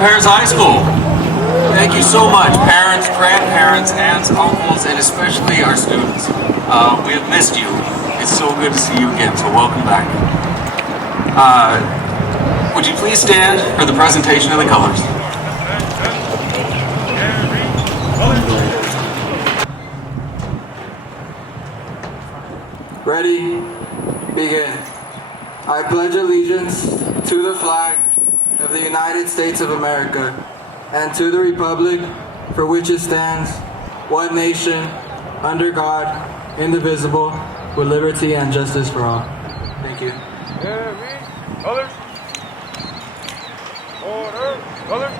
Perris High School. Thank you so much, parents, grandparents, aunts, uncles, and especially our students. We have missed you. It's so good to see you again, so welcome back. Would you please stand for the presentation of the colors? Ready? Begin. I pledge allegiance to the flag of the United States of America and to the republic for which it stands, one nation, under God, indivisible, with liberty and justice for all. Thank you. Colors. Order. Colors.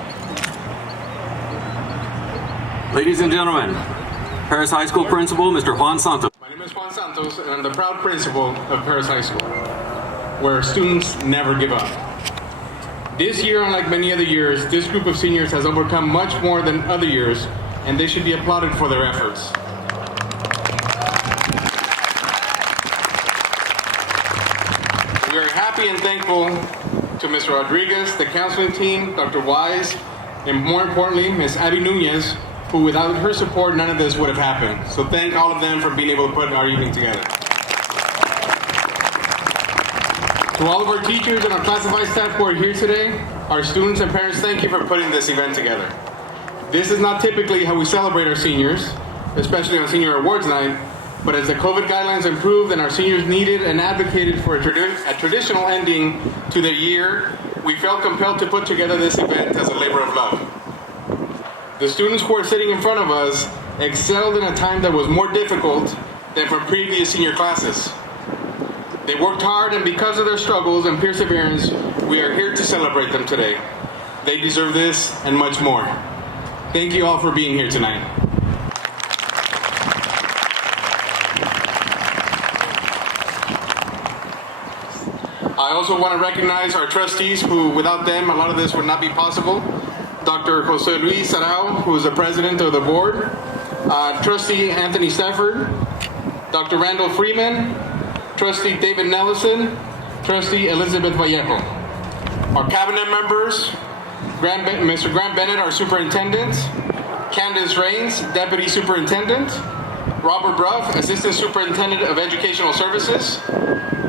Ladies and gentlemen, Perris High School Principal, Mr. Juan Santos. My name is Juan Santos, and I'm the proud principal of Perris High School, where students never give up. This year, unlike many other years, this group of seniors has overcome much more than other years, and they should be applauded for their efforts. We are happy and thankful to Mr. Rodriguez, the counseling team, Dr. Wise, and more importantly, Ms. Abby Nunez, who without her support, none of this would have happened. So thank all of them for being able to put our evening together. To all of our teachers and our classified staff who are here today, our students and parents, thank you for putting this event together. This is not typically how we celebrate our seniors, especially on Senior Awards night, but as the COVID guidelines improved and our seniors needed and advocated for a traditional ending to their year, we felt compelled to put together this event as a labor of love. The students who are sitting in front of us excelled in a time that was more difficult than from previous senior classes. They worked hard, and because of their struggles and perseverance, we are here to celebrate them today. They deserve this and much more. Thank you all for being here tonight. I also want to recognize our trustees who, without them, a lot of this would not be possible. Dr. Jose Luis Arau, who is the president of the board, Trustee Anthony Stafford, Dr. Randall Freeman, Trustee David Nellison, Trustee Elizabeth Vallejo. Our cabinet members, Mr. Grant Bennett, our superintendent, Candace Rains, deputy superintendent, Robert Bruff, assistant superintendent of educational services,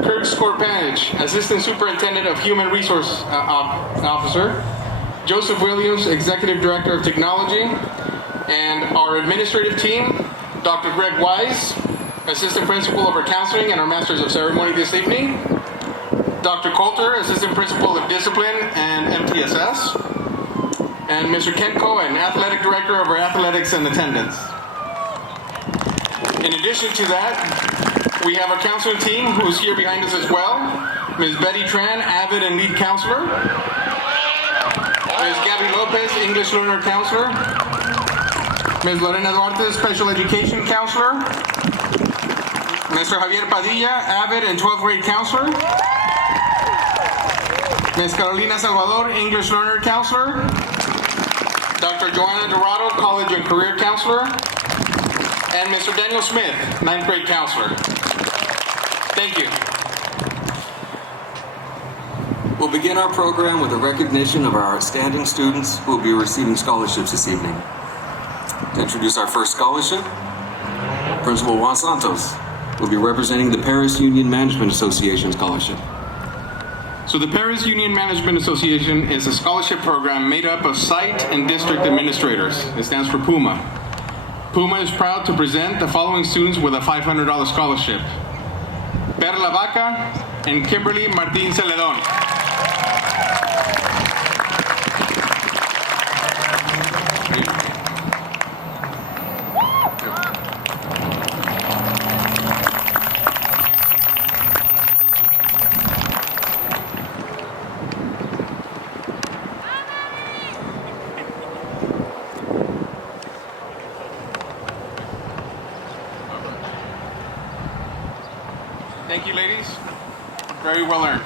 Kirk Skorpanich, assistant superintendent of human resource officer, Joseph Williams, executive director of technology, and our administrative team, Dr. Greg Wise, assistant principal of our counseling and our masters of ceremony this evening, Dr. Coulter, assistant principal of discipline and MTSS, and Mr. Ken Cohen, athletic director of our athletics and attendance. In addition to that, we have our counseling team who's here behind us as well. Ms. Betty Tran, AVID and lead counselor. Ms. Gabby Lopez, English learner counselor. Ms. Lorena Duarte, special education counselor. Mr. Javier Padilla, AVID and 12th grade counselor. Ms. Carolina Salvador, English learner counselor. Dr. Joanna Dorado, college and career counselor. And Mr. Daniel Smith, 9th grade counselor. Thank you. We'll begin our program with a recognition of our outstanding students who will be receiving scholarships this evening. To introduce our first scholarship, Principal Juan Santos will be representing the Perris Union Management Association Scholarship. So the Perris Union Management Association is a scholarship program made up of site and district administrators. It stands for PUMA. PUMA is proud to present the following students with a $500 scholarship: Perla Vaca and Kimberly Martin Celedon. Thank you, ladies. Very well earned.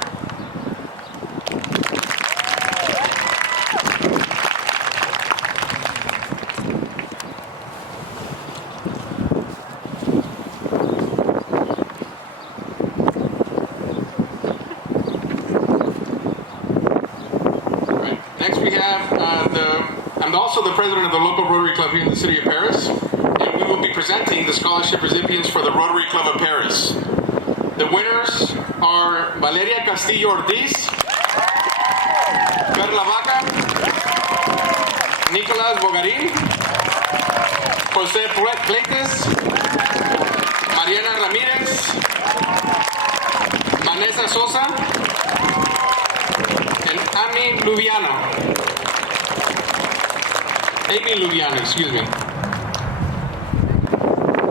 Next we have I'm also the president of the local Rotary Club here in the city of Perris, and we will be presenting the scholarship recipients for the Rotary Club of Perris. The winners are Valeria Castillo Ortiz, Carla Vaca, Nicolás Bogarín, José Pleites, Mariana Ramírez, Vanessa Sosa, and Amy Lubiano, excuse me.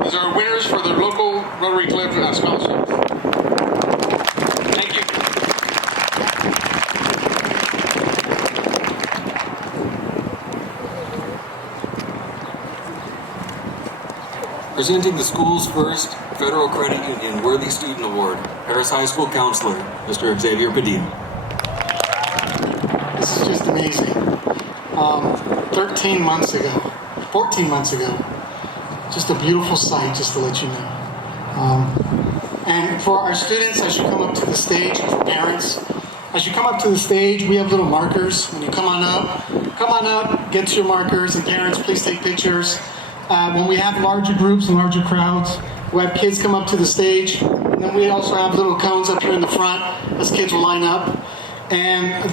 These are winners for the local Rotary Club scholarships. Thank you. Presenting the school's first Federal Credit Union Worthy Student Award, Perris High School Counselor, Mr. Xavier Padilla. This is just amazing. 14 months ago, just a beautiful sight, just to let you know. And for our students, as you come up to the stage, and for parents, as you come up to the stage, we have little markers. When you come on up, get to your markers, and parents, please take pictures. When we have larger groups and larger crowds, we have kids come up to the stage, and then we also have little cones up here in the front as kids will line up. And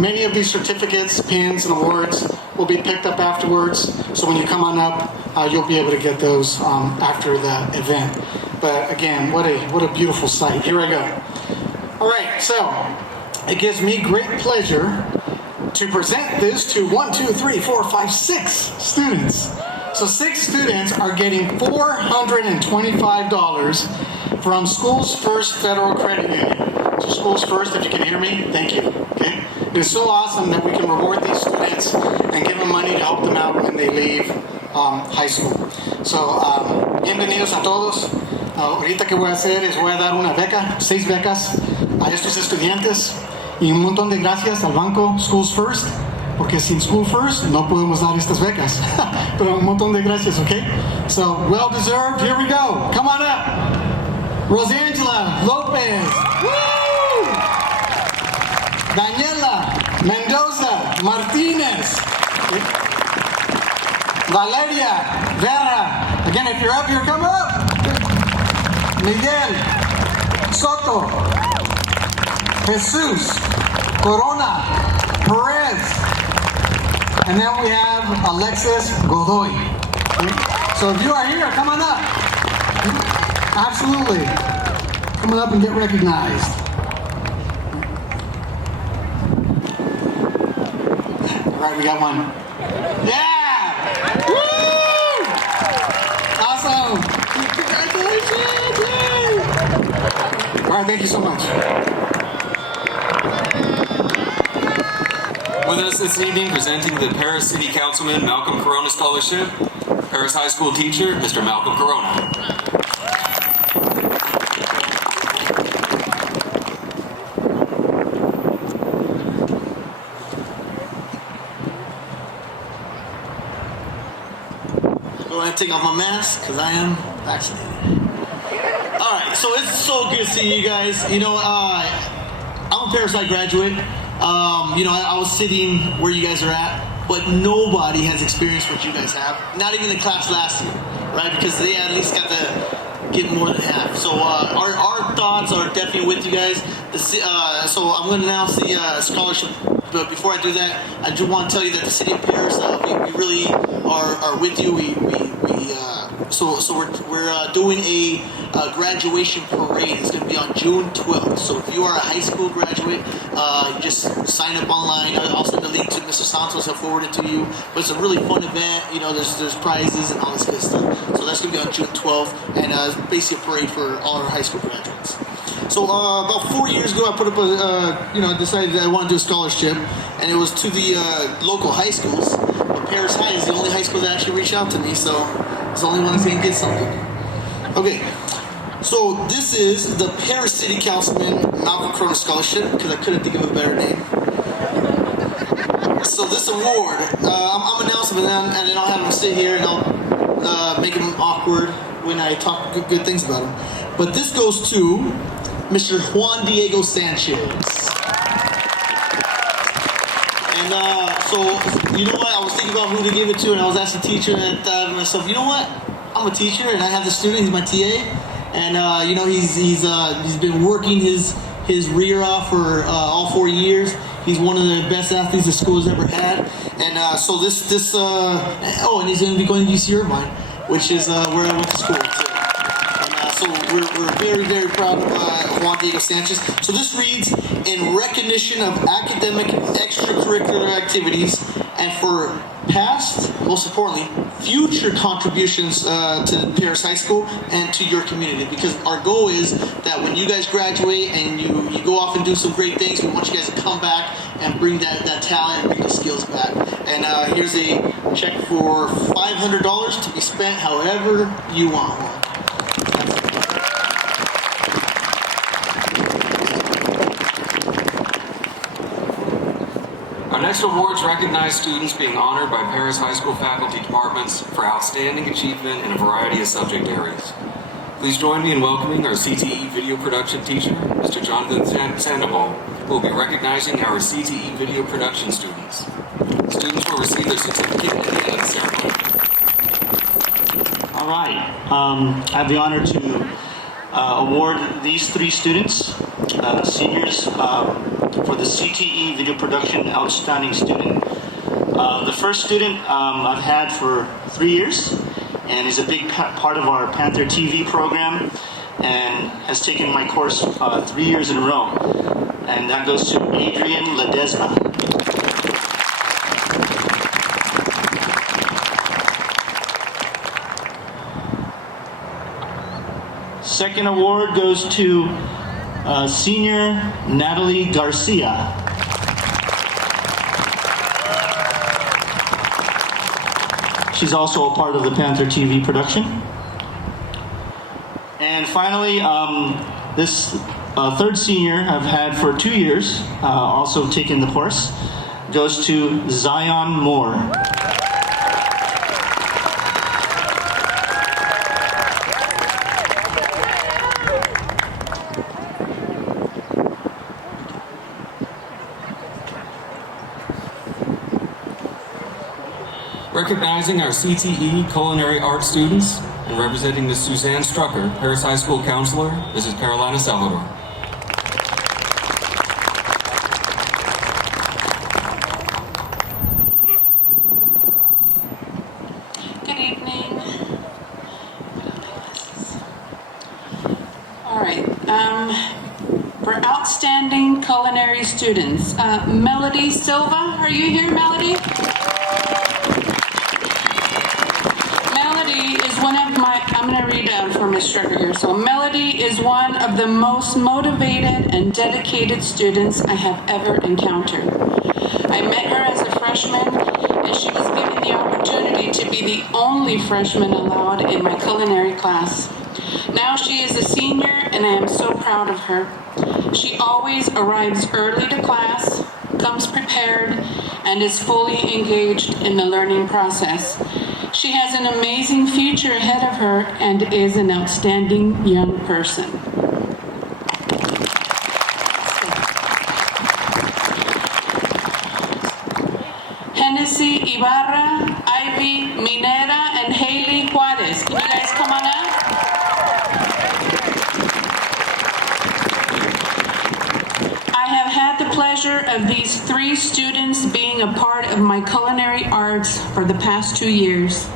many of these certificates, pins, and awards will be picked up afterwards. So when you come on up, you'll be able to get those after the event. But again, what a beautiful sight. Here I go. All right, so it gives me great pleasure to present this to 6 students. So 6 students are getting $425 from School's First Federal Credit Union. So School's First, if you can hear me, thank you. Okay, it is so awesome that we can reward these students and give them money to help them out when they leave high school. So, bienvenidos a todos. Ahorita que voy a hacer es voy a dar una beca, 6 becas a estos estudiantes y un montón de gracias al banco Schools First, porque sin School First no podemos dar estas becas. Pero un montón de gracias, okay? So, well deserved. Here we go. Come on up. Rosangela Lopez. Woo! Daniela Mendoza Martinez. Valeria Vera. Again, if you're up here, come up. Miguel Soto. Jesus Corona Perez. And then we have Alexis Godoy. So if you are here, come on up. Absolutely. Come on up and get recognized. All right, we got one. Yeah! Woo! Awesome! Congratulations! Yay! All right, thank you so much. With us this evening, presenting the Perris City Councilman Malcolm Corona Scholarship, Perris High School teacher, Mr. Malcolm Corona. Go ahead and take off my mask, because I am vaccinated. Alright, so it's so good to see you guys. You know, I'm a Perris High graduate. You know, I was sitting where you guys are at, but nobody has experienced what you guys have. Not even the class last year, right? Because they at least got to get more than half. So our thoughts are definitely with you guys. So I'm going to announce the scholarship. But before I do that, I do want to tell you that the city of Perris, we really are with you. So we're doing a graduation parade. It's going to be on June 12th. So if you are a high school graduate, just sign up online. I'll send the link to Mr. Santos. I'll forward it to you. But it's a really fun event. You know, there's prizes and all this good stuff. So that's going to be on June 12th, and it's basically a parade for all our high school graduates. So about 4 years ago, I put up I decided that I want to do a scholarship, and it was to the local high schools. But Perris High is the only high school that actually reached out to me, so it's the only one that's going to get something. Okay, so this is the Perris City Councilman Malcolm Corona Scholarship, because I couldn't think of a better name. So this award, I'm announcing it, and then I'll have him sit here, and I'll make him awkward when I talk good things about him. But this goes to Mr. Juan Diego Sanchez. And So, you know what? I was thinking about who to give it to, and I was asking the teacher and myself, you know what? I'm a teacher, and I have the student. He's my TA, and you know, he's been working his rear off for all 4 years. He's one of the best athletes the school has ever had, and so this oh, and he's going to be going to UC Irvine, which is where I went to school. So we're very, very proud of Juan Diego Sanchez. So this reads, in recognition of academic extracurricular activities and for past, most importantly, future contributions to Perris High School and to your community. Because our goal is that when you guys graduate and you go off and do some great things, we want you guys to come back and bring that talent and bring the skills back. And here's a check for $500 to be spent however you want. Our next awards recognize students being honored by Perris High School faculty departments for outstanding achievement in a variety of subject areas. Please join me in welcoming our CTE video production teacher, Mr. Jonathan Sandoval, who will be recognizing our CTE video production students. Students will receive their certificate at the end of the ceremony. All right. I have the honor to award these 3 students, seniors, for the CTE Video Production Outstanding Student. The first student I've had for 3 years, and is a big part of our Panther TV program, and has taken my course 3 years in a row. And that goes to Adrian Ledesma. Second award goes to senior Natalie Garcia. She's also a part of the Panther TV production. And finally, this third senior I've had for 2 years, also taken the course, goes to Zion Moore. Recognizing our CTE Culinary Arts students and representing Ms. Suzanne Strucker, Perris High School Counselor, Mrs. Carolina Salvador. Good evening. All right. For outstanding culinary students, Melody Silva, are you here, Melody? I'm going to read for Ms. Strucker here. So Melody is one of the most motivated and dedicated students I have ever encountered. I met her as a freshman, and she was given the opportunity to be the only freshman allowed in my culinary class. Now she is a senior, and I am so proud of her. She always arrives early to class, comes prepared, and is fully engaged in the learning process. She has an amazing future ahead of her and is an outstanding young person. Hennessy Ibarra, Ivy Minera, and Haley Juarez. Can you guys come on up? I have had the pleasure of these 3 students being a part of my culinary arts for the past 2 years.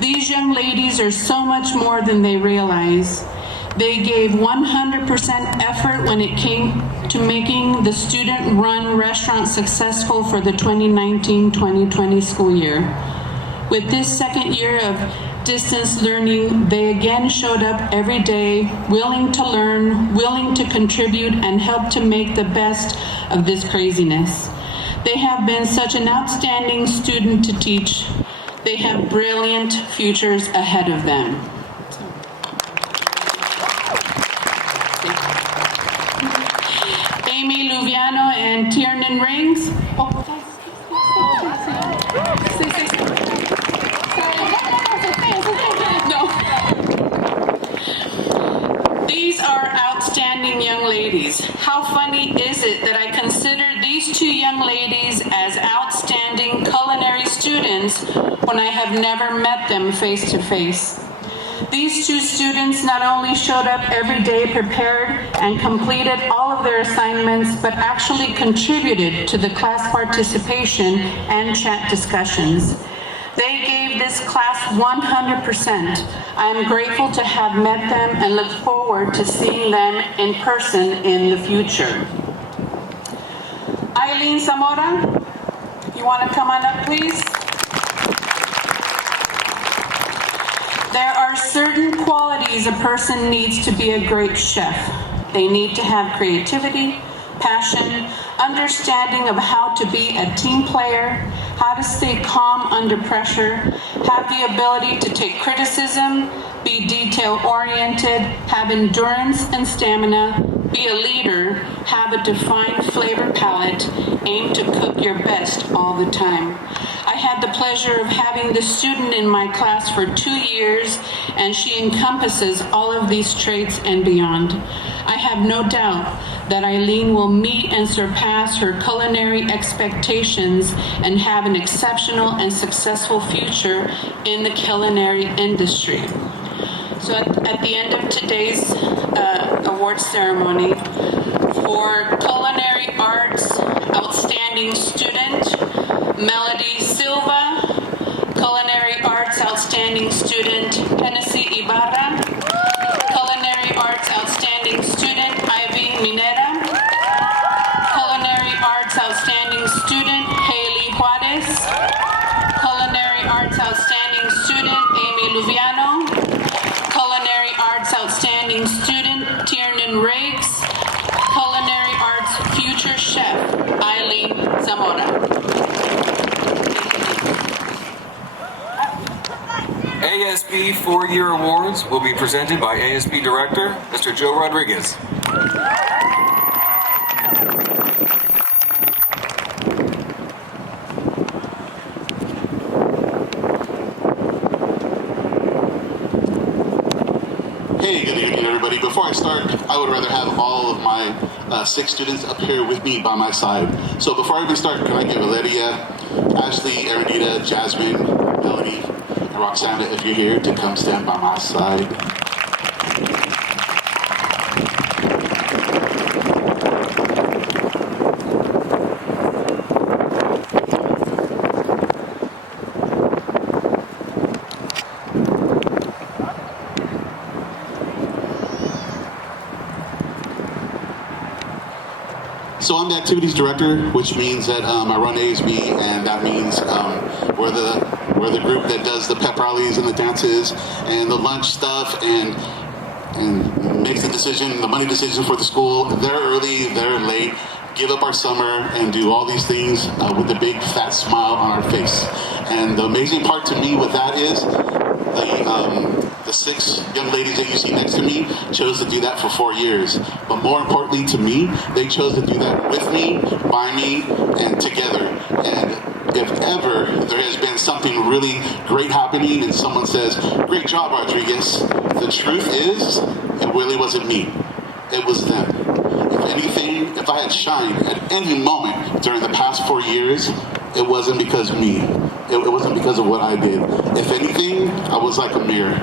These young ladies are so much more than they realize. They gave 100% effort when it came to making the student-run restaurant successful for the 2019-2020 school year. With this second year of distance learning, they again showed up every day, willing to learn, willing to contribute, and help to make the best of this craziness. They have been such an outstanding student to teach. They have brilliant futures ahead of them. Amy Luviano and Tiernan Rings. These are outstanding outstanding young ladies. How funny is it that I consider these two young ladies as outstanding culinary students when I have never met them face to face? These two students not only showed up every day prepared and completed all of their assignments, but actually contributed to the class participation and chat discussions. They gave this class 100%. I am grateful to have met them and look forward to seeing them in person in the future. Eileen Zamora, you want to come on up, please? There are certain qualities a person needs to be a great chef. They need to have creativity, passion, understanding of how to be a team player, how to stay calm under pressure, have the ability to take criticism, be detail-oriented, have endurance and stamina, be a leader, have a defined flavor palette, aim to cook your best all the time. I had the pleasure of having this student in my class for 2 years, and she encompasses all of these traits and beyond. I have no doubt that Eileen will meet and surpass her culinary expectations and have an exceptional and successful future in the culinary industry. So at the end of today's award ceremony, for Culinary Arts Outstanding Student, Melody Silva, Culinary Arts Outstanding Student, Hennessy Ibarra, Culinary Arts Outstanding Student, Ivy Minera, Culinary Arts Outstanding Student, Haley Juarez, Culinary Arts Outstanding Student, Amy Luviano, Culinary Arts Outstanding Student, Tiernan Riggs, Culinary Arts Future Chef, Eileen Zamora. ASB 4-year awards will be presented by ASB Director, Mr. Joe Rodriguez. Hey, good evening, everybody. Before I start, I would rather have all of my 6 students up here with me by my side. So before I even start, can I give Valeria, Ashley, Aranita, Jasmine, Melody, and Roxana, if you're here, to come stand by my side. So I'm the activities director, which means that I run ASB, and that means we're the group that does the pep rallies and the dances and the lunch stuff and makes the decision, the money decision for the school. They're early, they're late, give up our summer and do all these things with a big fat smile on our face. And the amazing part to me with that is the 6 young ladies that you see next to me chose to do that for 4 years. But more importantly to me, they chose to do that with me, by me, and together. And if ever there has been something really great happening and someone says, "Great job, Rodriguez," the truth is, it really wasn't me. It was them. If anything, if I had shined at any moment during the past 4 years, it wasn't because of me. It wasn't because of what I did. If anything, I was like a mirror.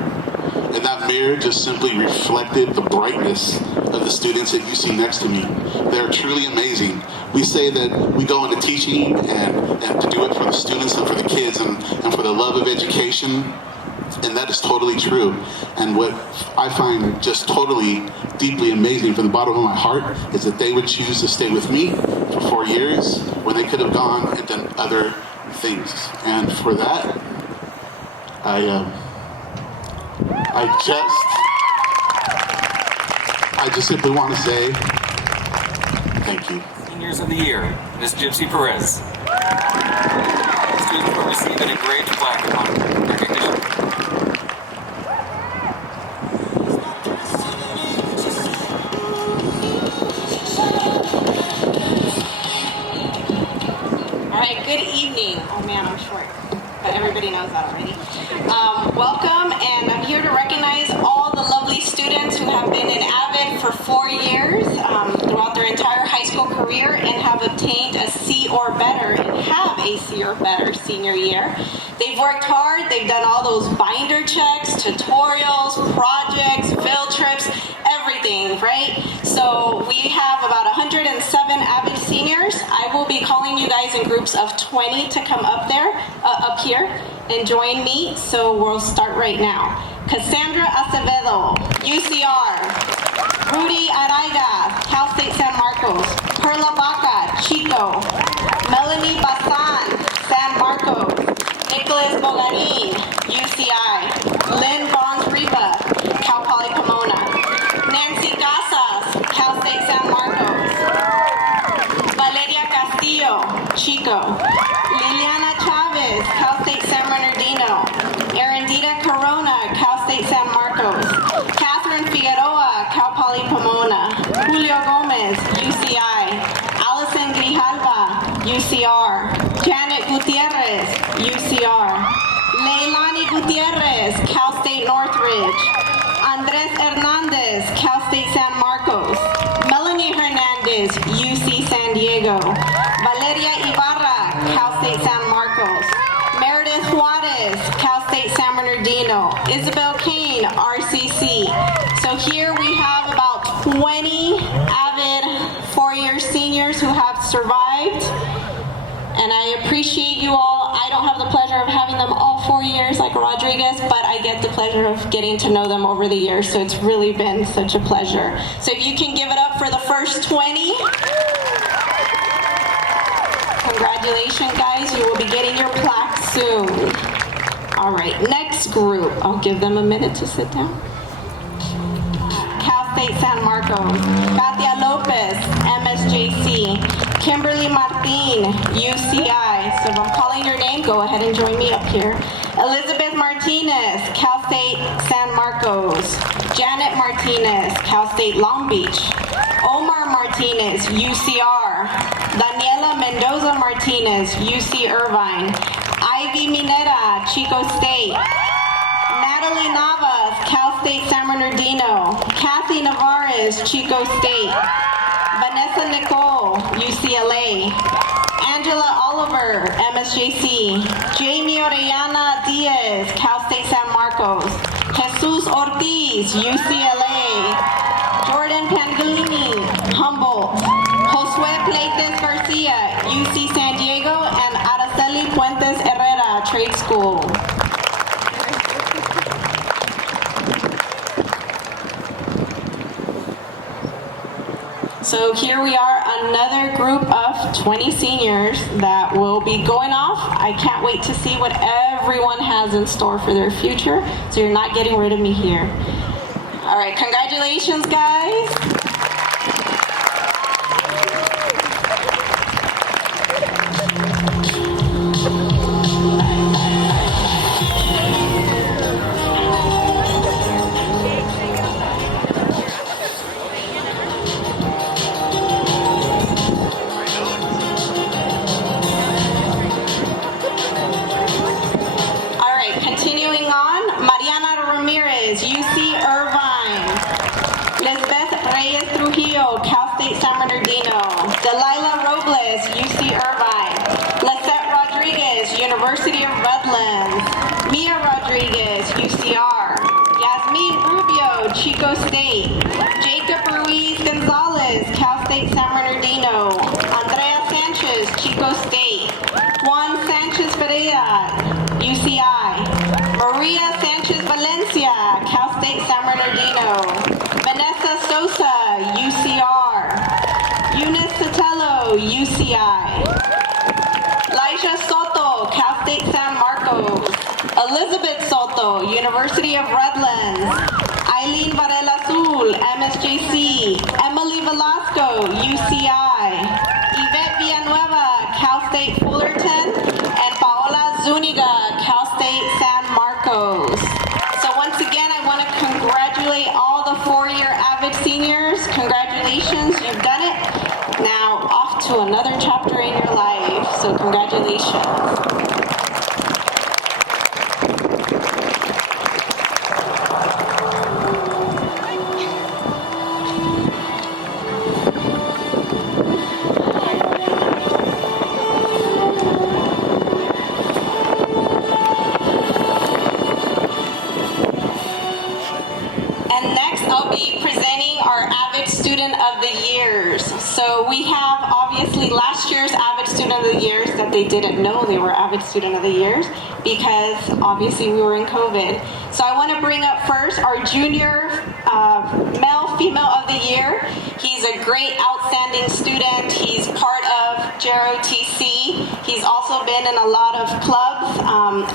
And that mirror just simply reflected the brightness of the students that you see next to me. They're truly amazing. We say that we go into teaching and to do it for the students and for the kids and for the love of education. And that is totally true. And what I find just totally deeply amazing from the bottom of my heart is that they would choose to stay with me for 4 years when they could have gone and done other things. And for that, I just simply want to say thank you. Seniors of the Year, Ms. Gypsy Perris. Students will receive an engraved plaque upon recognition. All right, good evening. Oh man, I'm short, but everybody knows that already. Welcome, and I'm here to recognize all the lovely students who have been in AVID for 4 years throughout their entire high school career and have obtained a C or better and have a C or better senior year. They've worked hard. They've done all those binder checks, tutorials, projects, field trips, everything, right? So we have about 107 AVID seniors. I will be calling you guys in groups of 20 to come up here and join me. So we'll start right now. Cassandra Acevedo, UCR. Rudy Araiga, Cal State San Marcos. Perla Baca, Chico. Melanie Basan, San Marcos. Nicholas Boganin, UCI. Lynn Bonds Riva, Cal Poly Pomona. Nancy Casas, Cal State San Marcos. Valeria Castillo, Chico. Liliana Chavez, Cal State San Bernardino. Arendita Corona, Cal State San Marcos. Catherine Figueroa, Cal Poly Pomona. Julio Gomez, UCI. Allison Grijalva, UCR. Janet Gutierrez, UCR. Leilani Gutierrez, Cal State Northridge. Andres Hernandez, Cal State San Marcos. Melanie Hernandez, UC San Diego. Valeria Ibarra, Cal State San Marcos. Meredith Juarez, Cal State San Bernardino. Isabel Kane, RCC. So here we have about 20 AVID four-year seniors who have survived. And I appreciate you all. I don't have the pleasure of having them all 4 years like Rodriguez, but I get the pleasure of getting to know them over the years. So it's really been such a pleasure. So if you can give it up for the first 20. Congratulations, guys. You will be getting your plaque soon. All right, next group. I'll give them a minute to sit down. Cal State San Marcos. Katia Lopez, MSJC. Kimberly Martin, UCI. So if I'm calling your name, go ahead and join me up here. Elizabeth Martinez, Cal State San Marcos. Janet Martinez, Cal State Long Beach. Omar Martinez, UCR. Daniela Mendoza Martinez, UC Irvine. Ivy Mineta, Chico State. Natalie Navas, Cal State San Bernardino. Kathy Navarez, Chico State. Vanessa Nicole, UCLA. Angela Oliver, MSJC. Jamie Orellana Diaz, Cal State San Marcos. Jesus Ortiz, UCLA. Jordan Pangolini, Humboldt. Josue Pleites Garcia, UC San Diego, and Araceli Puentes Herrera, Trade School. So here we are, another group of 20 seniors that will be going off. I can't wait to see what everyone has in store for their future, so you're not getting rid of me here. All right, congratulations, guys. University of Redlands. Mia Rodriguez, UCR. Yasmin Rubio, Chico State. Jacob Ruiz Gonzalez, Cal State San Bernardino. Andrea Sanchez, Chico State. Juan Sanchez Pereira, UCI. Maria Sanchez Valencia, Cal State San Bernardino. Vanessa Sosa, UCR. Eunice Sotelo, UCI. Laisha Soto, Cal State San Marcos. Elizabeth Soto, University of Redlands. Eileen Varela Azul, MSJC. Emily Velasco, UCI. Yvette Villanueva, Cal State Fullerton. And Paola Zuniga, Cal State San Marcos. So once again, I want to congratulate all the four-year AVID seniors. Congratulations, you've done it. Now off to another chapter in your life. So congratulations. And next, I'll be presenting our AVID Student of the Years. So we have obviously last year's AVID Student of the Years that they didn't know they were AVID Student of the Years because obviously we were in COVID. So I want to bring up first our junior male, female of the year. He's a great, outstanding student. He's part of JROTC. He's also been in a lot of clubs,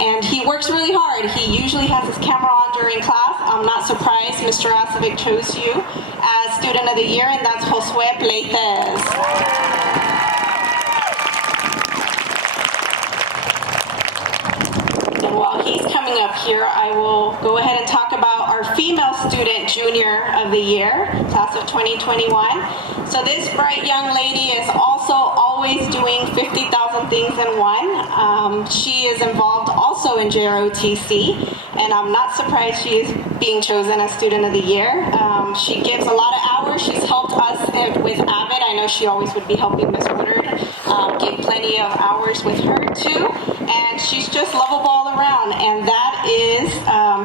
and he works really hard. He usually has his camera on during class. I'm not surprised Mr. Rasovic chose you as Student of the Year, and that's Josue Pleites. And while he's coming up here, I will go ahead and talk about our female student junior of the year, class of 2021. So this bright young lady is also always doing 50,000 things in one. She is involved also in JROTC, and I'm not surprised she is being chosen as Student of the Year. She gives a lot of hours. She's helped us with AVID. I know she always would be helping Miss Woodard. Gave plenty of hours with her too, and she's just lovable all around. And that is,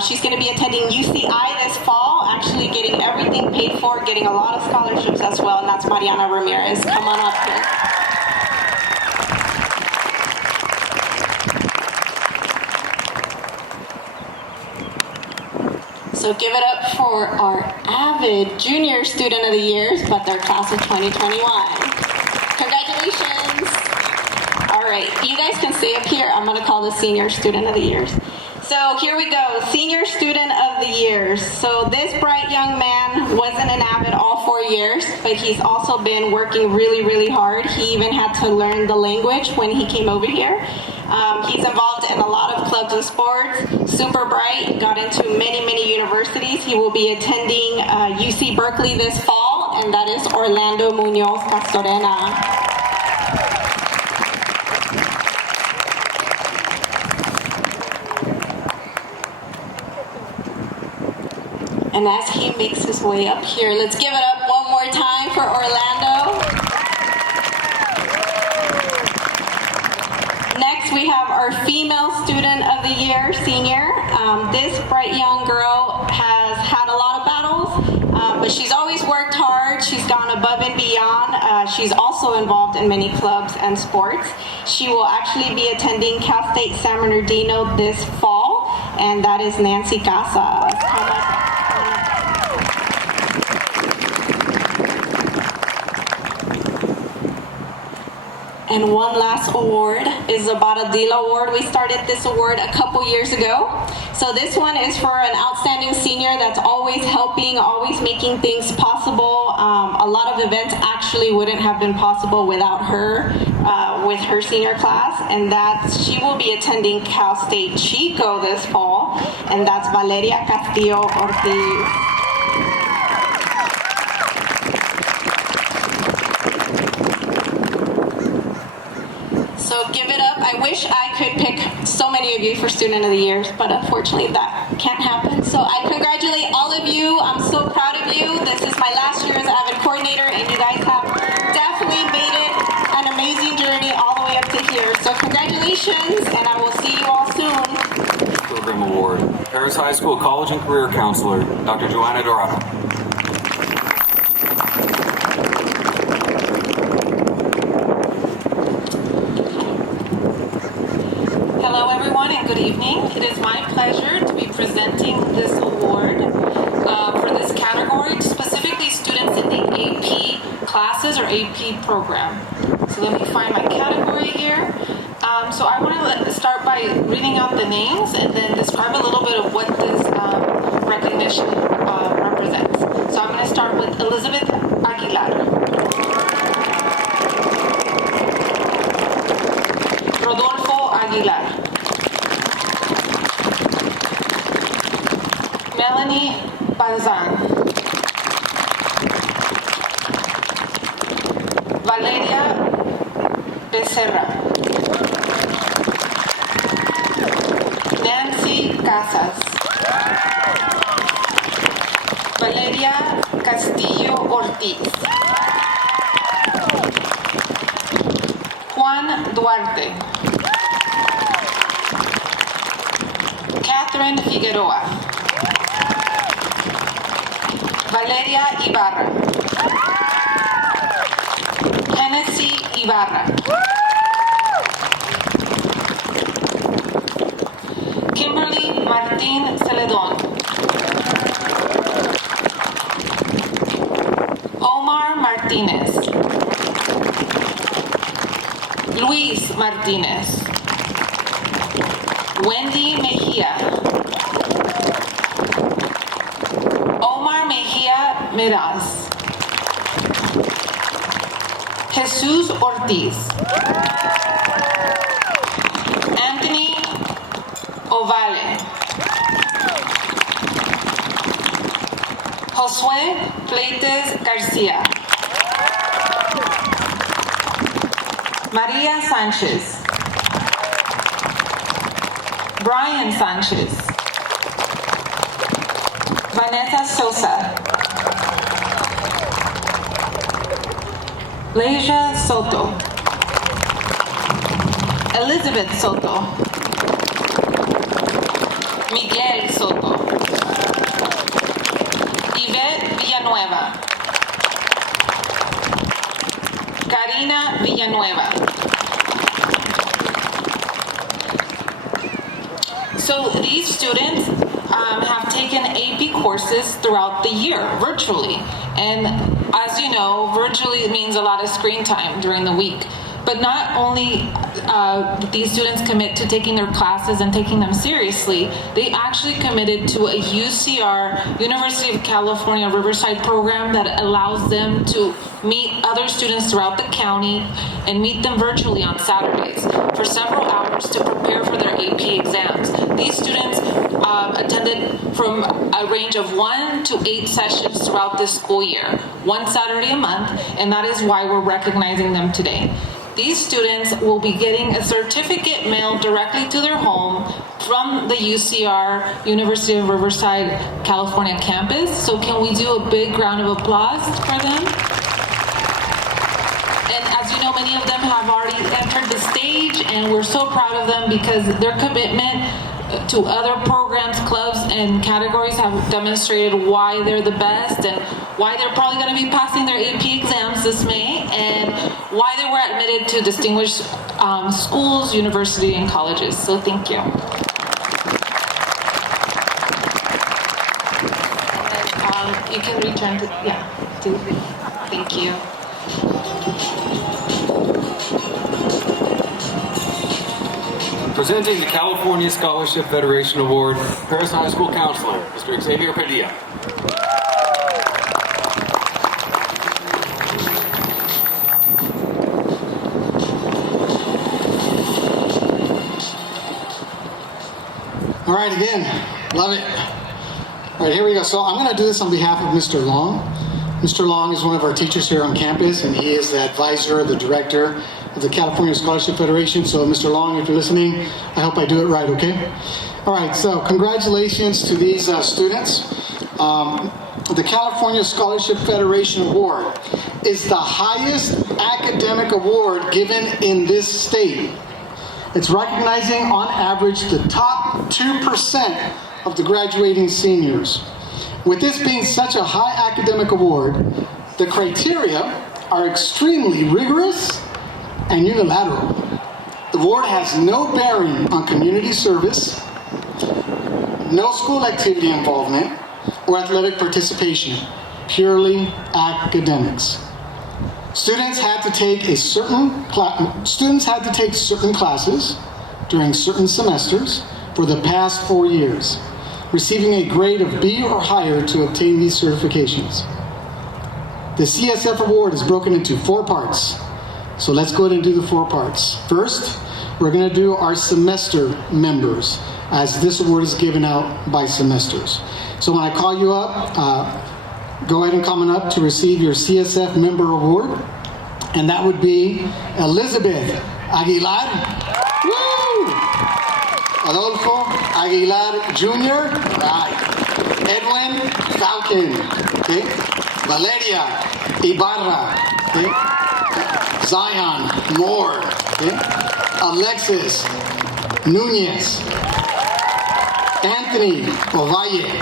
she's going to be attending UCI this fall, actually getting everything paid for, getting a lot of scholarships as well, and that's Mariana Ramirez. Come on up here. So give it up for our AVID Junior Student of the Years, but their class of 2021. Congratulations. All right, you guys can stay up here. I'm going to call the Senior Student of the Years. So here we go, Senior Student of the Years. So this bright young man wasn't an AVID all 4 years, but he's also been working really, really hard. He even had to learn the language when he came over here. He's involved in a lot of clubs and sports, super bright, got into many, many universities. He will be attending UC Berkeley this fall, and that is Orlando Munoz Castorena. And as he makes his way up here, let's give it up one more time for Orlando. Next, we have our Female Student of the Year, Senior. This bright young girl has had a lot of battles, but she's always worked hard. She's gone above and beyond. She's also involved in many clubs and sports. She will actually be attending Cal State San Bernardino this fall, and that is Nancy Casas. And one last award is the Baradila Award. We started this award a couple years ago. So this one is for an outstanding senior that's always helping, always making things possible. A lot of events actually wouldn't have been possible without her, with her senior class. And she will be attending Cal State Chico this fall. And that's Valeria Castillo Ortiz. So give it up. I wish I could pick so many of you for Student of the Year, but unfortunately that can't happen. So I congratulate all of you. I'm so proud of you. This is my last year as AVID coordinator, and you guys have definitely made it an amazing journey all the way up to here. So congratulations, and I will see you all soon. Program Award, Perris High School College and Career Counselor, Dr. Joanna Dorado. Hello everyone and good evening. It is my pleasure to be presenting this award for this category, specifically students in the AP classes or AP program. So let me find my category here. So I want to start by reading out the names and then describe a little bit of what this recognition represents. So I'm going to start with Elizabeth Aguilar. Rodolfo Aguilar. Melanie Banzan. Valeria Becerra. Nancy Casas. Valeria Castillo Ortiz. Juan Duarte. Catherine Figueroa. Valeria Ibarra. Hennessy Ibarra. Kimberly Martín Celedón. Omar Martínez. Luis Martínez. Wendy Mejía. Omar Mejía Meraz. Jesús Ortiz. Anthony Ovale. Josué Pleites García. María Sánchez. Brian Sánchez. Vanessa Sosa. Leja Soto. Elizabeth Soto. Miguel Soto. Yvette Villanueva. Karina Villanueva. So these students have taken AP courses throughout the year virtually. And as you know, virtually means a lot of screen time during the week. But not only these students commit to taking their classes and taking them seriously, they actually committed to a UCR, University of California Riverside program that allows them to meet other students throughout the county and meet them virtually on Saturdays for several hours to prepare for their AP exams. These students attended from a range of 1 to 8 sessions throughout this school year, one Saturday a month, and that is why we're recognizing them today. These students will be getting a certificate mailed directly to their home from the UCR, University of Riverside, California campus. So can we do a big round of applause for them? And as you know, many of them have already entered the stage, and we're so proud of them because their commitment to other programs, clubs, and categories have demonstrated why they're the best and why they're probably going to be passing their AP exams this May, and why they were admitted to distinguished schools, university, and colleges. So thank you. And then, you can return to, thank you. Presenting the California Scholarship Federation Award, Perris High School Counselor, Mr. Xavier Padilla. All right, again, love it. All right, here we go. So I'm going to do this on behalf of Mr. Long. Mr. Long is one of our teachers here on campus, and he is the advisor, the director of the California Scholarship Federation. So Mr. Long, if you're listening, I hope I do it right, okay? All right, so congratulations to these students. The California Scholarship Federation Award is the highest academic award given in this state. It's recognizing, on average, the top 2% of the graduating seniors. With this being such a high academic award, the criteria are extremely rigorous and unilateral. The award has no bearing on community service, no school activity involvement, or athletic participation, purely academics. Students had to take certain classes during certain semesters for the past 4 years, receiving a grade of B or higher to obtain these certifications. The CSF award is broken into 4 parts. So let's go ahead and do the 4 parts. First, we're going to do our semester members, as this award is given out by semesters. So when I call you up, go ahead and come on up to receive your CSF member award. And that would be Elizabeth Aguilar. Woo! Adolfo Aguilar Jr. Right. Edwin Falcon. Okay. Valeria Ibarra. Okay. Zion Moore. Okay. Alexis Nunez. Anthony Ovalle.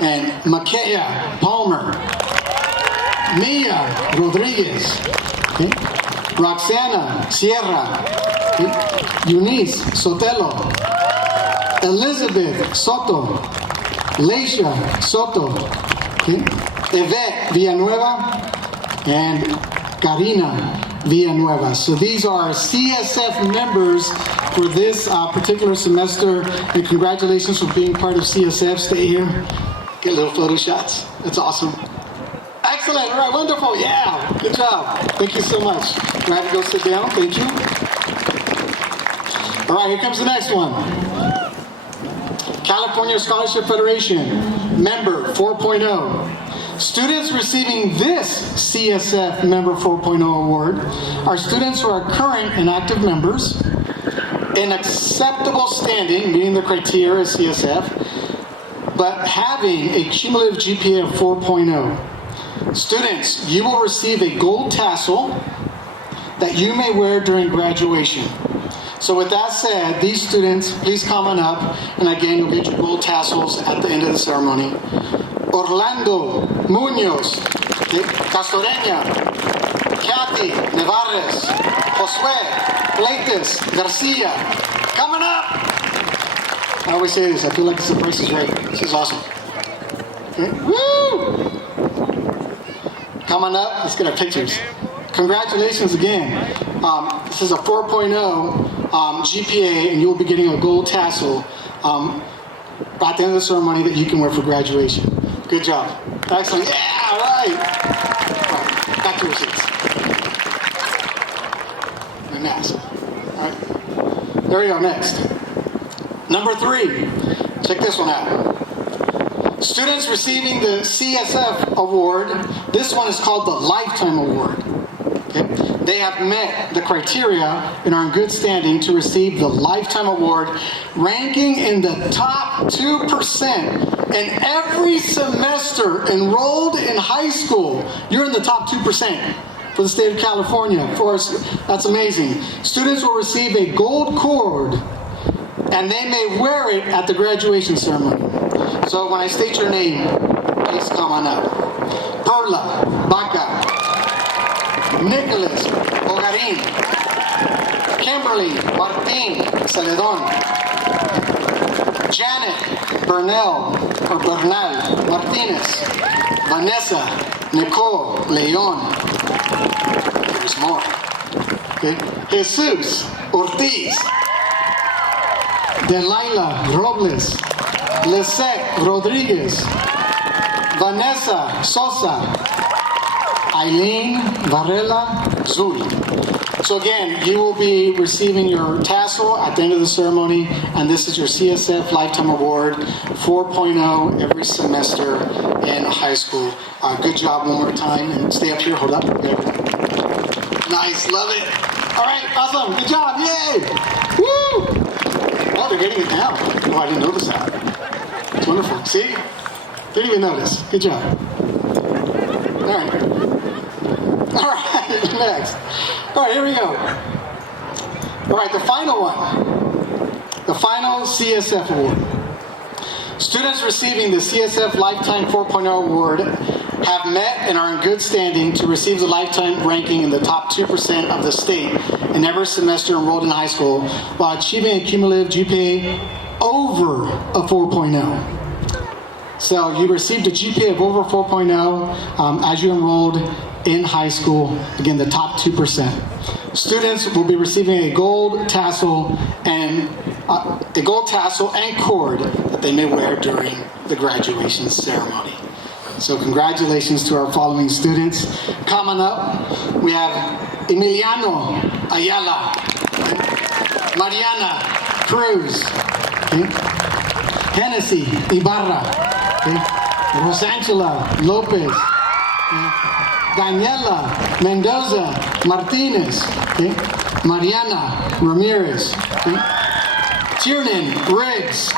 And Makaya Palmer, Mia Rodriguez, okay? Roxana Sierra, okay? Eunice Sotelo, Elizabeth Soto, Leisha Soto, okay? Yvette Villanueva, and Karina Villanueva. So these are CSF members for this particular semester, and congratulations for being part of CSF. Stay here, get little photo shots. That's awesome. Excellent, all right, wonderful, yeah, good job. Thank you so much. Glad to go sit down, thank you. All right, here comes the next one. California Scholarship Federation, member 4.0. Students receiving this CSF Member 4.0 award are students who are current and active members, in acceptable standing, meeting the criteria of CSF, but having a cumulative GPA of 4.0. Students, you will receive a gold tassel that you may wear during graduation. So with that said, these students, please come on up, and again, you'll get your gold tassels at the end of the ceremony. Orlando Munoz, Castoreña, Kathy Nevarez, Josue Leites Garcia, coming up! I always say this, I feel like this is the Price is Right. This is awesome. Okay. Woo! Coming up, let's get our pictures. Congratulations again. This is a 4.0 GPA, and you will be getting a gold tassel at the end of the ceremony that you can wear for graduation. Good job. Excellent. Yeah, all right. Back to your seats. My mask. All right. There we go, next. Number 3. Check this one out. Students receiving the CSF award, this one is called the Lifetime Award. Okay? They have met the criteria and are in good standing to receive the Lifetime Award, ranking in the top 2%. And every semester enrolled in high school, you're in the top 2% for the state of California. Of course, that's amazing. Students will receive a gold cord, and they may wear it at the graduation ceremony. So when I state your name, please come on up. Perla Baca, Nicholas Bogarin, Kimberly Martin Celedon, Janet Bernal Martinez, Vanessa Nicole Leon. There's more. Okay. Jesus Ortiz, Delilah Robles, Lesec Rodriguez, Vanessa Sosa, Eileen Varela Zul. So again, you will be receiving your tassel at the end of the ceremony, and this is your CSF Lifetime Award 4.0 every semester in high school. Good job one more time, and stay up here, hold up. There. Nice, love it. All right, awesome, good job, yay! Woo! Oh, they're getting it now. Oh, I didn't notice that. It's wonderful, see? Didn't even notice, good job. All right. All right, next. All right, here we go. All right, the final one. The final CSF award. Students receiving the CSF Lifetime 4.0 award have met and are in good standing to receive the lifetime ranking in the top 2% of the state in every semester enrolled in high school while achieving a cumulative GPA over a 4.0. So you received a GPA of over 4.0 as you enrolled in high school, again, the top 2%. Students will be receiving a gold tassel and cord that they may wear during the graduation ceremony. So congratulations to our following students. Coming up, we have Emiliano Ayala, Mariana Cruz, Hennessy Ibarra, Rosangela Lopez, Daniela Mendoza Martinez, Mariana Ramirez, Tiernan Riggs,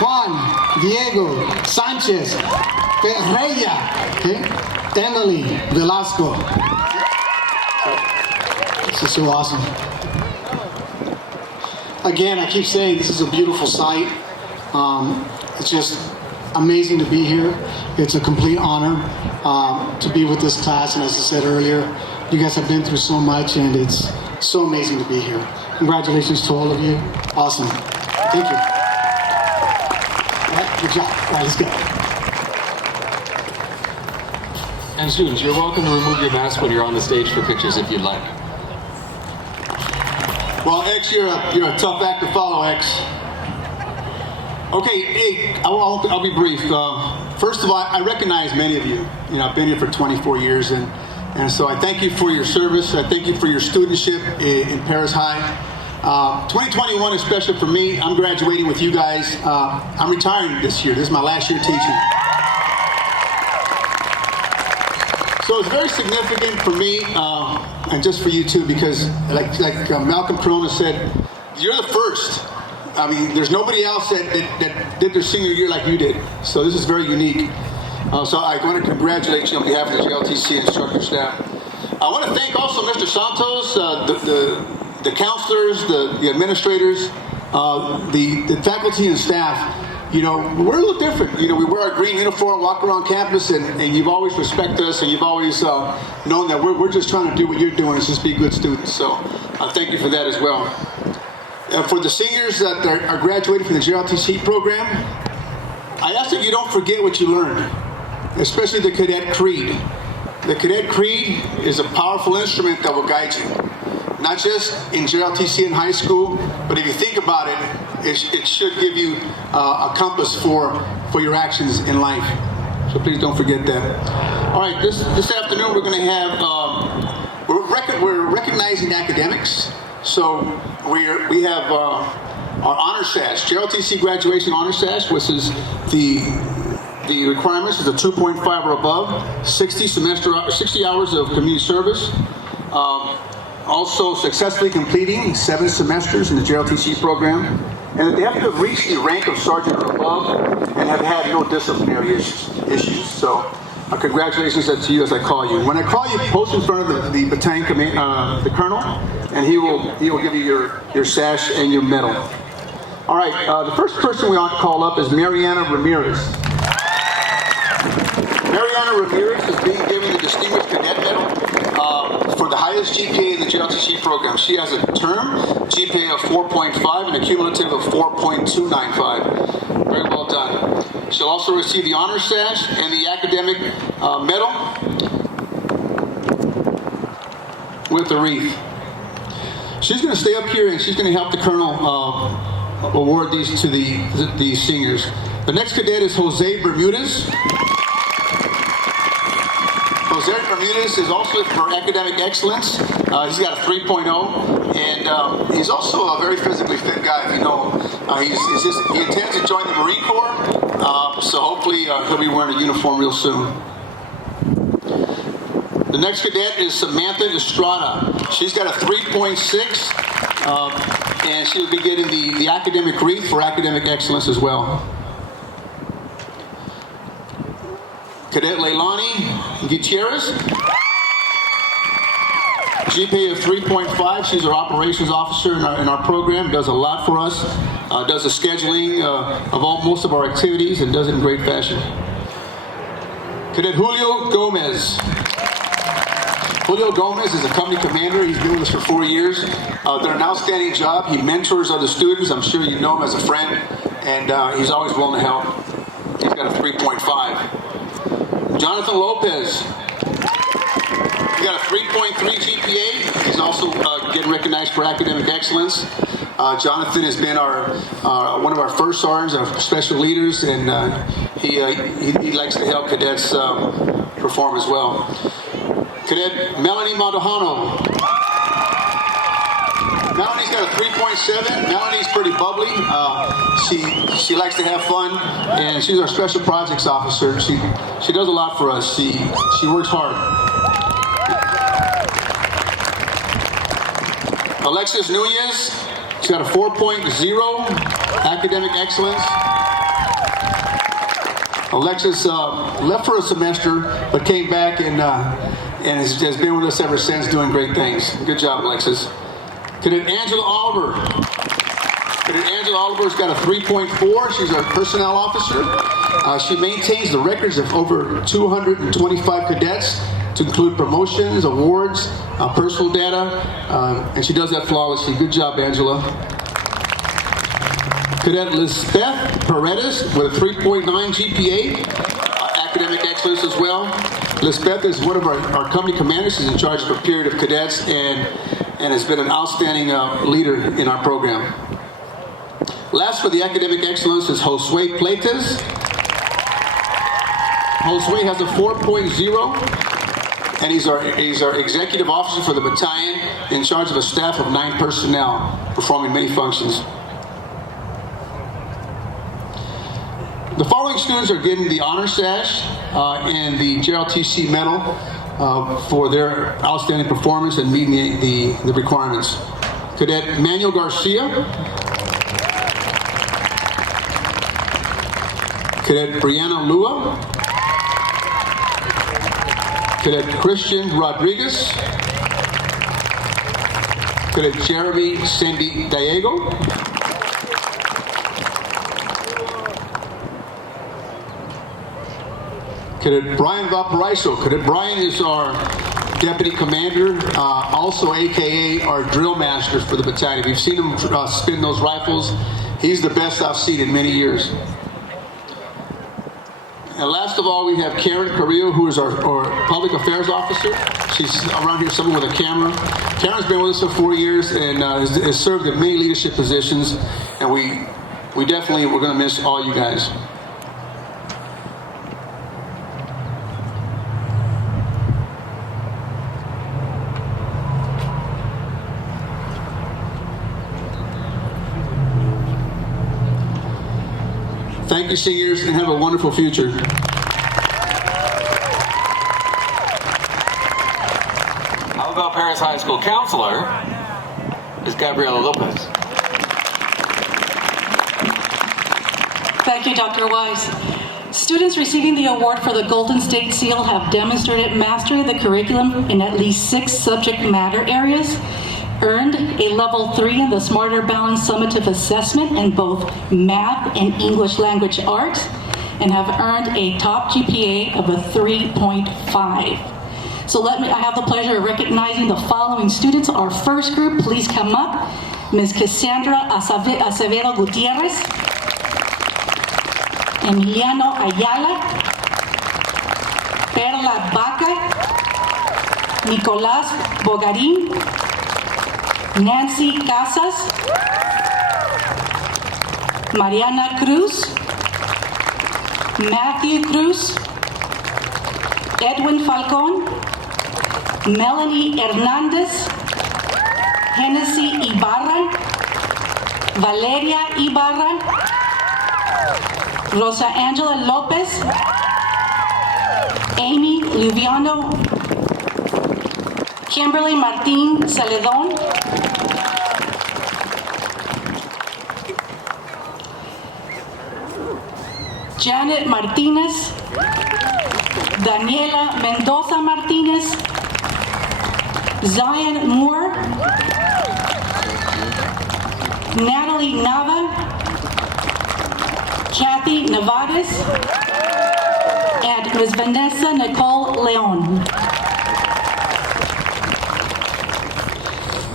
Juan Diego Sanchez Ferreira, Emily Velasco. This is so awesome. Again, I keep saying this is a beautiful sight. It's just amazing to be here. It's a complete honor to be with this class, and as I said earlier, you guys have been through so much, and it's so amazing to be here. Congratulations to all of you. Awesome. Thank you. All right, good job. All right, let's go. And students, you're welcome to remove your mask when you're on the stage for pictures if you'd like. Well, X, you're a tough act to follow, X. Okay, hey, I'll be brief. First of all, I recognize many of you. You know, I've been here for 24 years, and so I thank you for your service. I thank you for your studentship in Perris High. 2021 is special for me. I'm graduating with you guys. I'm retiring this year. This is my last year teaching. So it's very significant for me, and just for you too, because like Malcolm Corona said, you're the first. I mean, there's nobody else that did their senior year like you did. So this is very unique. So I want to congratulate you on behalf of the JROTC instructor staff. I want to thank also Mr. Santos, the counselors, the administrators, the faculty and staff. You know, we're a little different. You know, we wear our green uniform, walk around campus, and you've always respected us, and you've always known that we're just trying to do what you're doing, is just be good students. So I thank you for that as well. For the seniors that are graduating from the JROTC program, I ask that you don't forget what you learned, especially the Cadet Creed. The Cadet Creed is a powerful instrument that will guide you, not just in JROTC in high school, but if you think about it, it should give you a compass for your actions in life. So please don't forget that. All right, this afternoon we're going to have we're recognizing academics. So we have our honor sash, JROTC graduation honor sash, which is the requirements is a 2.5 or above, 60 hours of community service. Also successfully completing 7 semesters in the JROTC program, and that they have to have reached the rank of sergeant or above and have had no disciplinary issues. So congratulations to you as I call you. When I call you, post in front of the battalion command, the colonel, and he will give you your sash and your medal. All right, the first person we want to call up is Mariana Ramirez. Mariana Ramirez is being given the Distinguished Cadet Medal for the highest GPA in the JROTC program. She has a term GPA of 4.5 and a cumulative of 4.295. Very well done. She'll also receive the honor sash and the academic medal with the wreath. She's going to stay up here and she's going to help the colonel award these to the seniors. The next cadet is Jose Bermudez. Jose Bermudez is also for academic excellence. He's got a 3.0, and he's also a very physically fit guy. You know, he intends to join the Marine Corps, so hopefully he'll be wearing a uniform real soon. The next cadet is Samantha Estrada. She's got a 3.6, and she'll be getting the academic wreath for academic excellence as well. Cadet Leilani Gutierrez, GPA of 3.5. She's our operations officer in our program, does a lot for us, does the scheduling of most of our activities, and does it in great fashion. Cadet Julio Gomez. Julio Gomez is a company commander. He's been with us for 4 years. Done an outstanding job. He mentors other students. I'm sure you know him as a friend, and he's always willing to help. He's got a 3.5. Jonathan Lopez. He got a 3.3 GPA. He's also getting recognized for academic excellence. Jonathan has been one of our first sergeants, our special leaders, and he likes to help cadets perform as well. Cadet Melanie Montejano. Melanie's got a 3.7. Melanie's pretty bubbly. She likes to have fun, and she's our special projects officer. She does a lot for us. She works hard. Alexis Nunez. She's got a 4.0 academic excellence. Alexis left for a semester, but came back and has been with us ever since, doing great things. Good job, Alexis. Cadet Angela Alber. Cadet Angela Oliver's got a 3.4. She's our personnel officer. She maintains the records of over 225 cadets, to include promotions, awards, personal data, and she does that flawlessly. Good job, Angela. Cadet Lisbeth Perris with a 3.9 GPA, academic excellence as well. Lisbeth is one of our company commanders. She's in charge of a period of cadets and has been an outstanding leader in our program. Last for the academic excellence is Josue Pleites. Josue has a 4.0, and he's our executive officer for the battalion, in charge of a staff of 9 personnel, performing many functions. The following students are getting the Honor Sash and the JROTC Medal for their outstanding performance and meeting the requirements. Cadet Manuel Garcia, Cadet Brianna Lua, Cadet Christian Rodriguez, Cadet Jeremy Sandy Diego, Cadet Brian Valparaiso. Cadet Brian is our deputy commander, also AKA our drill master for the battalion. We've seen him spin those rifles. He's the best I've seen in many years. And last of all, we have Karen Carrillo, who is our public affairs officer. She's around here somewhere with a camera. Karen's been with us for 4 years and has served in many leadership positions. And we're going to miss all you guys. Thank you, seniors, and have a wonderful future. How about Perris High School counselor is Gabriela Lopez. Thank you, Dr. Wise. Students receiving the award for the Golden State Seal have demonstrated mastery of the curriculum in at least 6 subject matter areas, earned a level 3 in the Smarter Balanced Summative Assessment in both math and English language arts, and have earned a top GPA of a 3.5. So I have the pleasure of recognizing the following students. Our first group, please come up. Ms. Cassandra Acevedo Gutierrez, Emiliano Ayala, Perla Baca, Nicolás Bogarín, Nancy Casas, Mariana Cruz, Matthew Cruz, Edwin Falcón, Melanie Hernandez, Hennessy Ibarra, Valeria Ibarra, Rosa Angela Lopez, Amy Luviano, Kimberly Martin Celedón, Janet Martinez, Daniela Mendoza Martinez, Zion Moore, Natalie Nava, Kathy Nevades, and Ms. Vanessa Nicole Leon.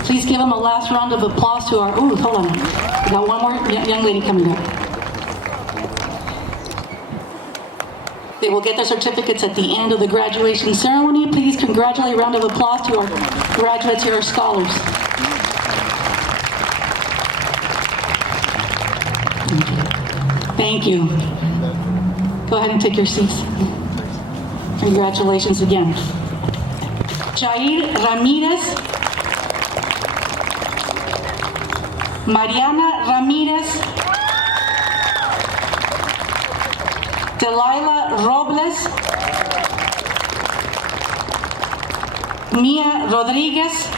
Please give them a last round of applause to our, hold on. We got one more young lady coming up. They will get their certificates at the end of the graduation ceremony. Please congratulate, a round of applause to our graduates here, our scholars. Thank you. Go ahead and take your seats. Congratulations again. Jair Ramirez, Mariana Ramirez, Delilah Robles, Mia Rodriguez,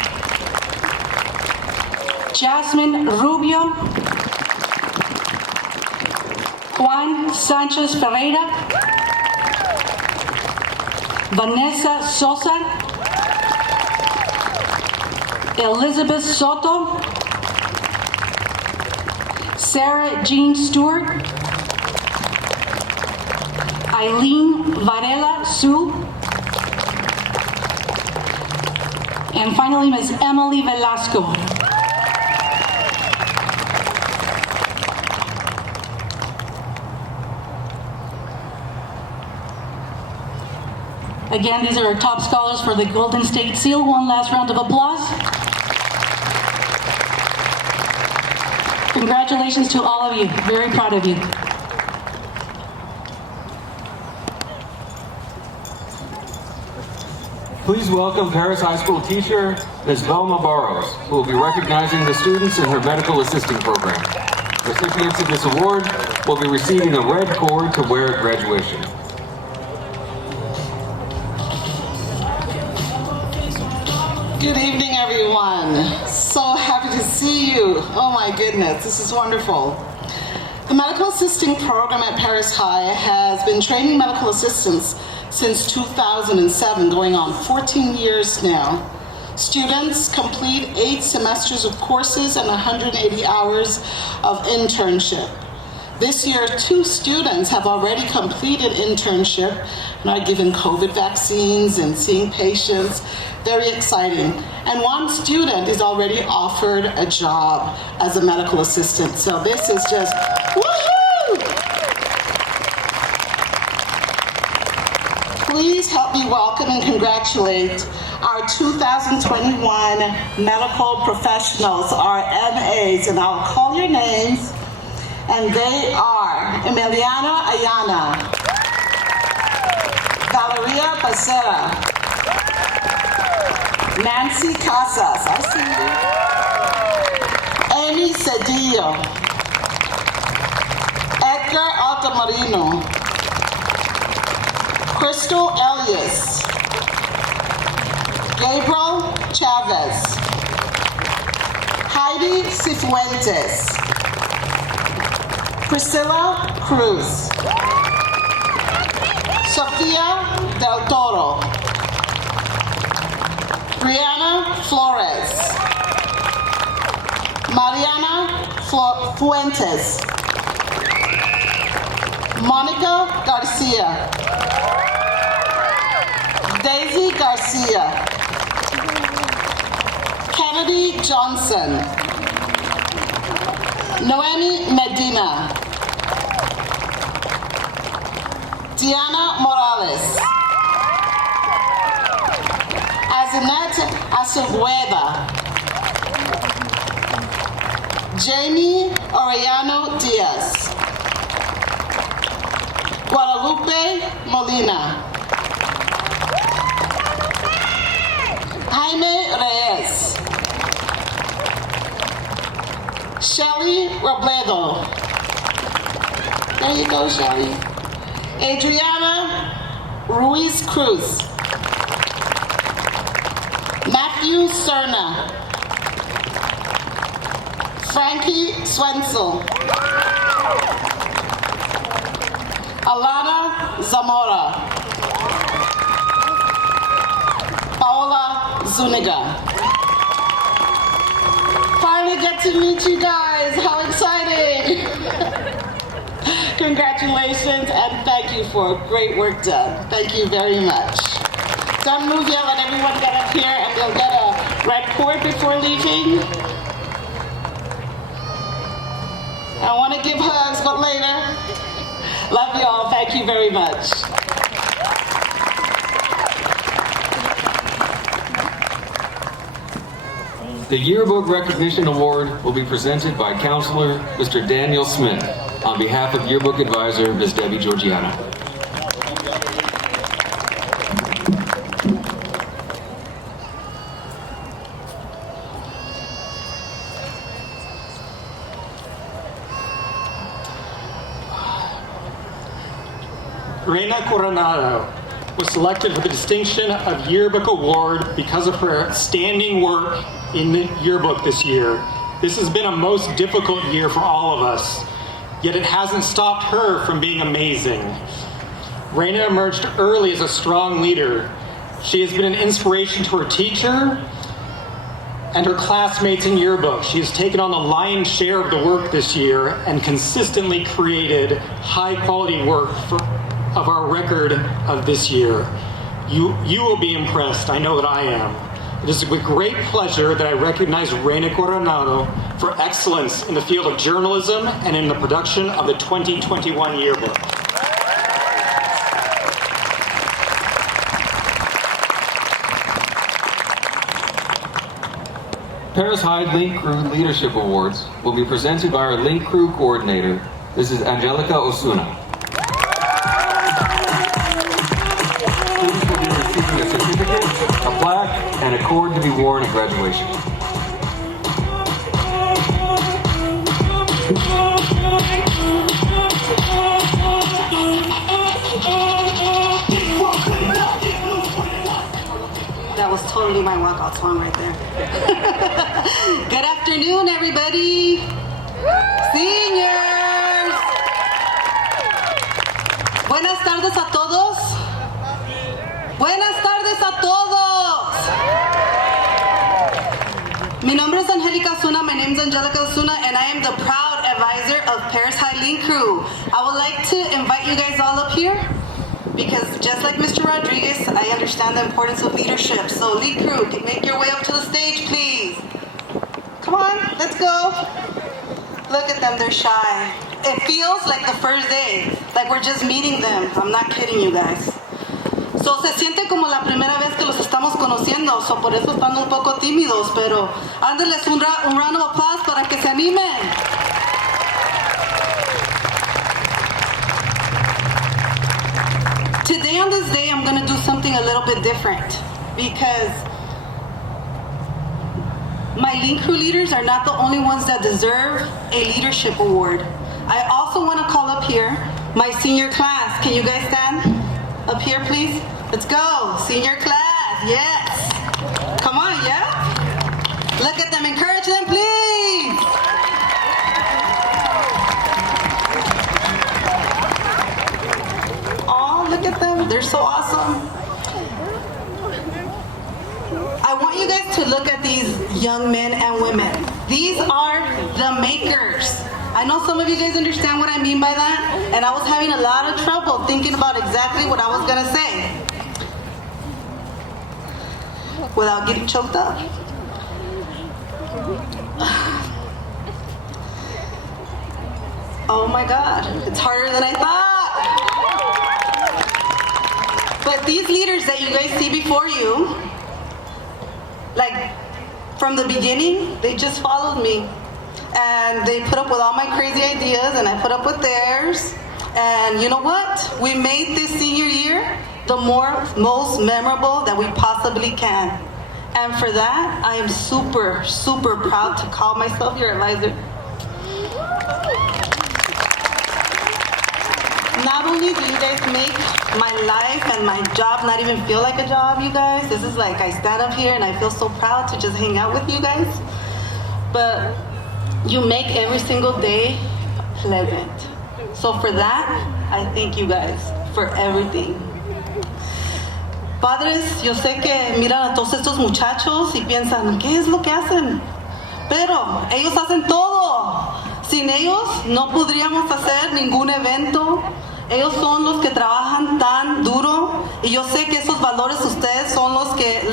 Jasmine Rubio, Juan Sanchez Ferreira, Vanessa Sosa, Elizabeth Soto, Sarah Jean Stewart, Eileen Varela Sue, and finally Ms. Emily Velasco. Again, these are our top scholars for the Golden State Seal. One last round of applause. Congratulations to all of you. Very proud of you. Please welcome Perris High School teacher, Ms. Velma Barrows, who will be recognizing the students in her medical assisting program. Recipients of this award will be receiving a red cord to wear at graduation. Good evening, everyone. So happy to see you. Oh my goodness, this is wonderful. The medical assisting program at Perris High has been training medical assistants since 2007, going on 14 years now. Students complete 8 semesters of courses and 180 hours of internship. This year, 2 students have already completed internship and are given COVID vaccines and seeing patients. Very exciting. And 1 student is already offered a job as a medical assistant. So this is just woohoo! Please help me welcome and congratulate our 2021 medical professionals, our MAs, and I'll call your names. And they are Emiliana Ayana, Valeria Becerra, Nancy Casas, I see you, Amy Cedillo, Edgar Altamarino, Crystal Elias, Gabriel Chavez, Heidi Cifuentes, Priscilla Cruz, Sofia Del Toro, Brianna Flores, Mariana Fuentes, Monica Garcia, Daisy Garcia, Kennedy Johnson, Noemi Medina, Diana Morales, Azanet Acevedo, Jamie Orellano Diaz, Guadalupe Molina, Jaime Reyes, Shelly Robledo. There you go, Shelly. Adriana Ruiz Cruz. Matthew Cerna. Frankie Swenzel. Alana Zamora. Paola Zuniga. Finally get to meet you guys. How exciting! Congratulations and thank you for great work done. Thank you very much. Don't move yet, let everyone get up here and they'll get a red cord before leaving. I want to give hugs, but later. Love you all. Thank you very much. The Yearbook Recognition Award will be presented by Counselor Mr. Daniel Smith on behalf of Yearbook Advisor Ms. Debbie Georgiana. Reina Coronado was selected for the distinction of Yearbook Award because of her outstanding work in the yearbook this year. This has been a most difficult year for all of us, yet it hasn't stopped her from being amazing. Reina emerged early as a strong leader. She has been an inspiration to her teacher, and her classmates in Yearbook. She has taken on the lion's share of the work this year and consistently created high-quality work of our record of this year. You will be impressed. I know that I am. It is with great pleasure that I recognize Reina Coronado for excellence in the field of journalism and in the production of the 2021 Yearbook. Perris High Link Crew Leadership Awards will be presented by our Link Crew Coordinator, Mrs. Angelica Osuna. Students will be receiving a certificate, a plaque, and a cord to be worn at graduation. That was totally my walkout song right there. Good afternoon, everybody. Seniors. Buenas tardes a todos. Buenas tardes a todos. Mi nombre es Angelica Osuna. My name is Angelica Osuna, and I am the proud advisor of Perris High Link Crew. I would like to invite you guys all up here, because just like Mr. Rodriguez, I understand the importance of leadership. So Link Crew, make your way up to the stage, please. Come on, let's go. Look at them, they're shy. It feels like the first day, like we're just meeting them. I'm not kidding you guys. So se siente como la primera vez que los estamos conociendo, so por eso están un poco tímidos, pero ándeles un round of applause para que se animen. Today on this day, I'm going to do something a little bit different, because my Link Crew leaders are not the only ones that deserve a leadership award. I also want to call up here my senior class. Can you guys stand up here, please? Let's go, senior class, yes. Come on, yeah? Look at them, encourage them, please. Oh, look at them, they're so awesome. I want you guys to look at these young men and women. These are the makers. I know some of you guys understand what I mean by that, and I was having a lot of trouble thinking about exactly what I was gonna say without getting choked up. Oh my God, it's harder than I thought. But these leaders that you guys see before you, like from the beginning, they just followed me. And they put up with all my crazy ideas, and I put up with theirs. And you know what? We made this senior year the most memorable that we possibly can. And for that, I am super, super proud to call myself your advisor. Not only do you guys make my life and my job not even feel like a job, you guys. This is like I stand up here and I feel so proud to just hang out with you guys. But you make every single day pleasant. So for that, I thank you guys for everything. Padres, yo sé que miran a todos estos muchachos y piensan, ¿qué es lo que hacen? Pero ellos hacen todo. Sin ellos no podríamos hacer ningún evento. Ellos son los que trabajan tan duro, y yo sé que esos valores ustedes son los que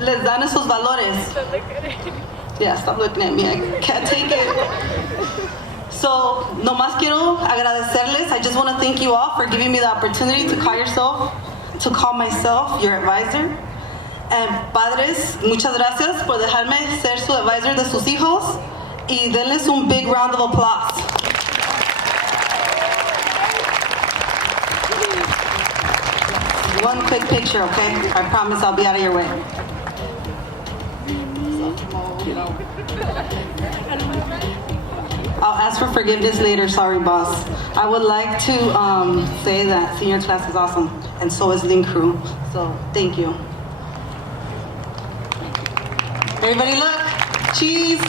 les dan esos valores. Yeah, stop looking at me. I can't take it. So, nomás quiero agradecerles. I just want to thank you all for giving me the opportunity to call myself your advisor. And padres, muchas gracias por dejarme ser su advisor de sus hijos. Y denles un big round of applause. One quick picture, okay? I promise I'll be out of your way. I'll ask for forgiveness later, sorry boss. I would like to say that senior class is awesome, and so is Link Crew, so thank you. Everybody look, cheese.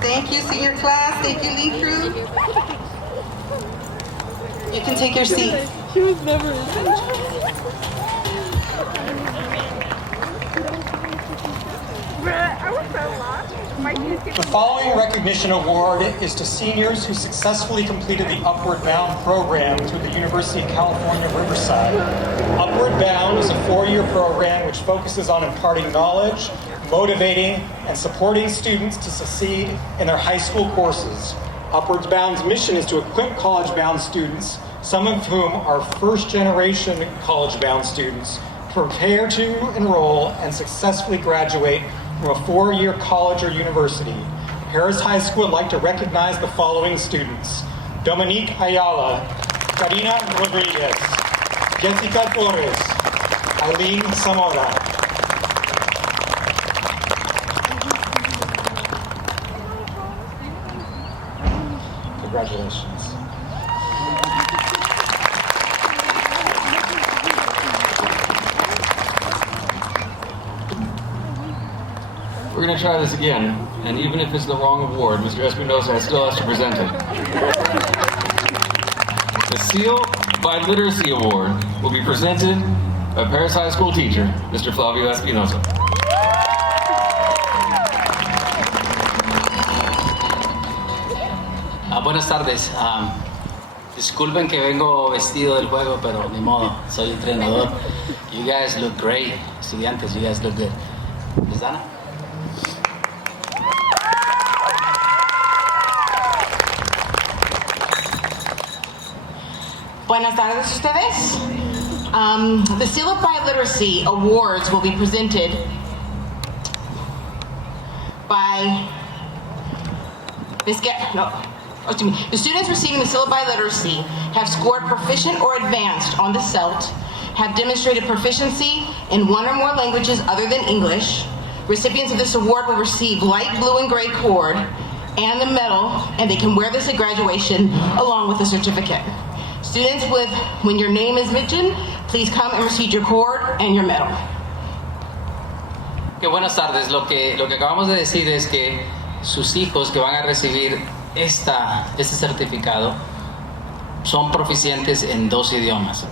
Thank you, senior class, thank you, Link Crew. You can take your seats. She was never The following recognition award is to seniors who successfully completed the Upward Bound program through the University of California, Riverside. Upward Bound is a 4-year program which focuses on imparting knowledge, motivating, and supporting students to succeed in their high school courses. Upward Bound's mission is to equip college-bound students, some of whom are first-generation college-bound students, prepare to enroll and successfully graduate from a 4-year college or university. Perris High School would like to recognize the following students: Dominique Ayala, Karina Rodriguez, Jessica Torres, Eileen Zamora. Congratulations. We're going to try this again, and even if it's the wrong award, Mr. Espinosa still has to present it. The Seal Biliteracy Award will be presented by Perris High School teacher, Mr. Flavio Espinosa. Buenas tardes. Disculpen que vengo vestido del juego, pero ni modo, soy entrenador. You guys look great, estudiantes. You guys look good. ¿Les dan? Buenas tardes, ustedes. The Seal of Biliteracy Awards will be presented by the students receiving the Seal of Biliteracy have scored proficient or advanced on the CELT, have demonstrated proficiency in one or more languages other than English. Recipients of this award will receive light blue and gray cord and a medal, and they can wear this at graduation along with a certificate. Students when your name is mentioned, please come and receive your cord and your medal. Que buenas tardes. Lo que acabamos de decir es que sus hijos que van a recibir este certificado son proficientes en 2 idiomas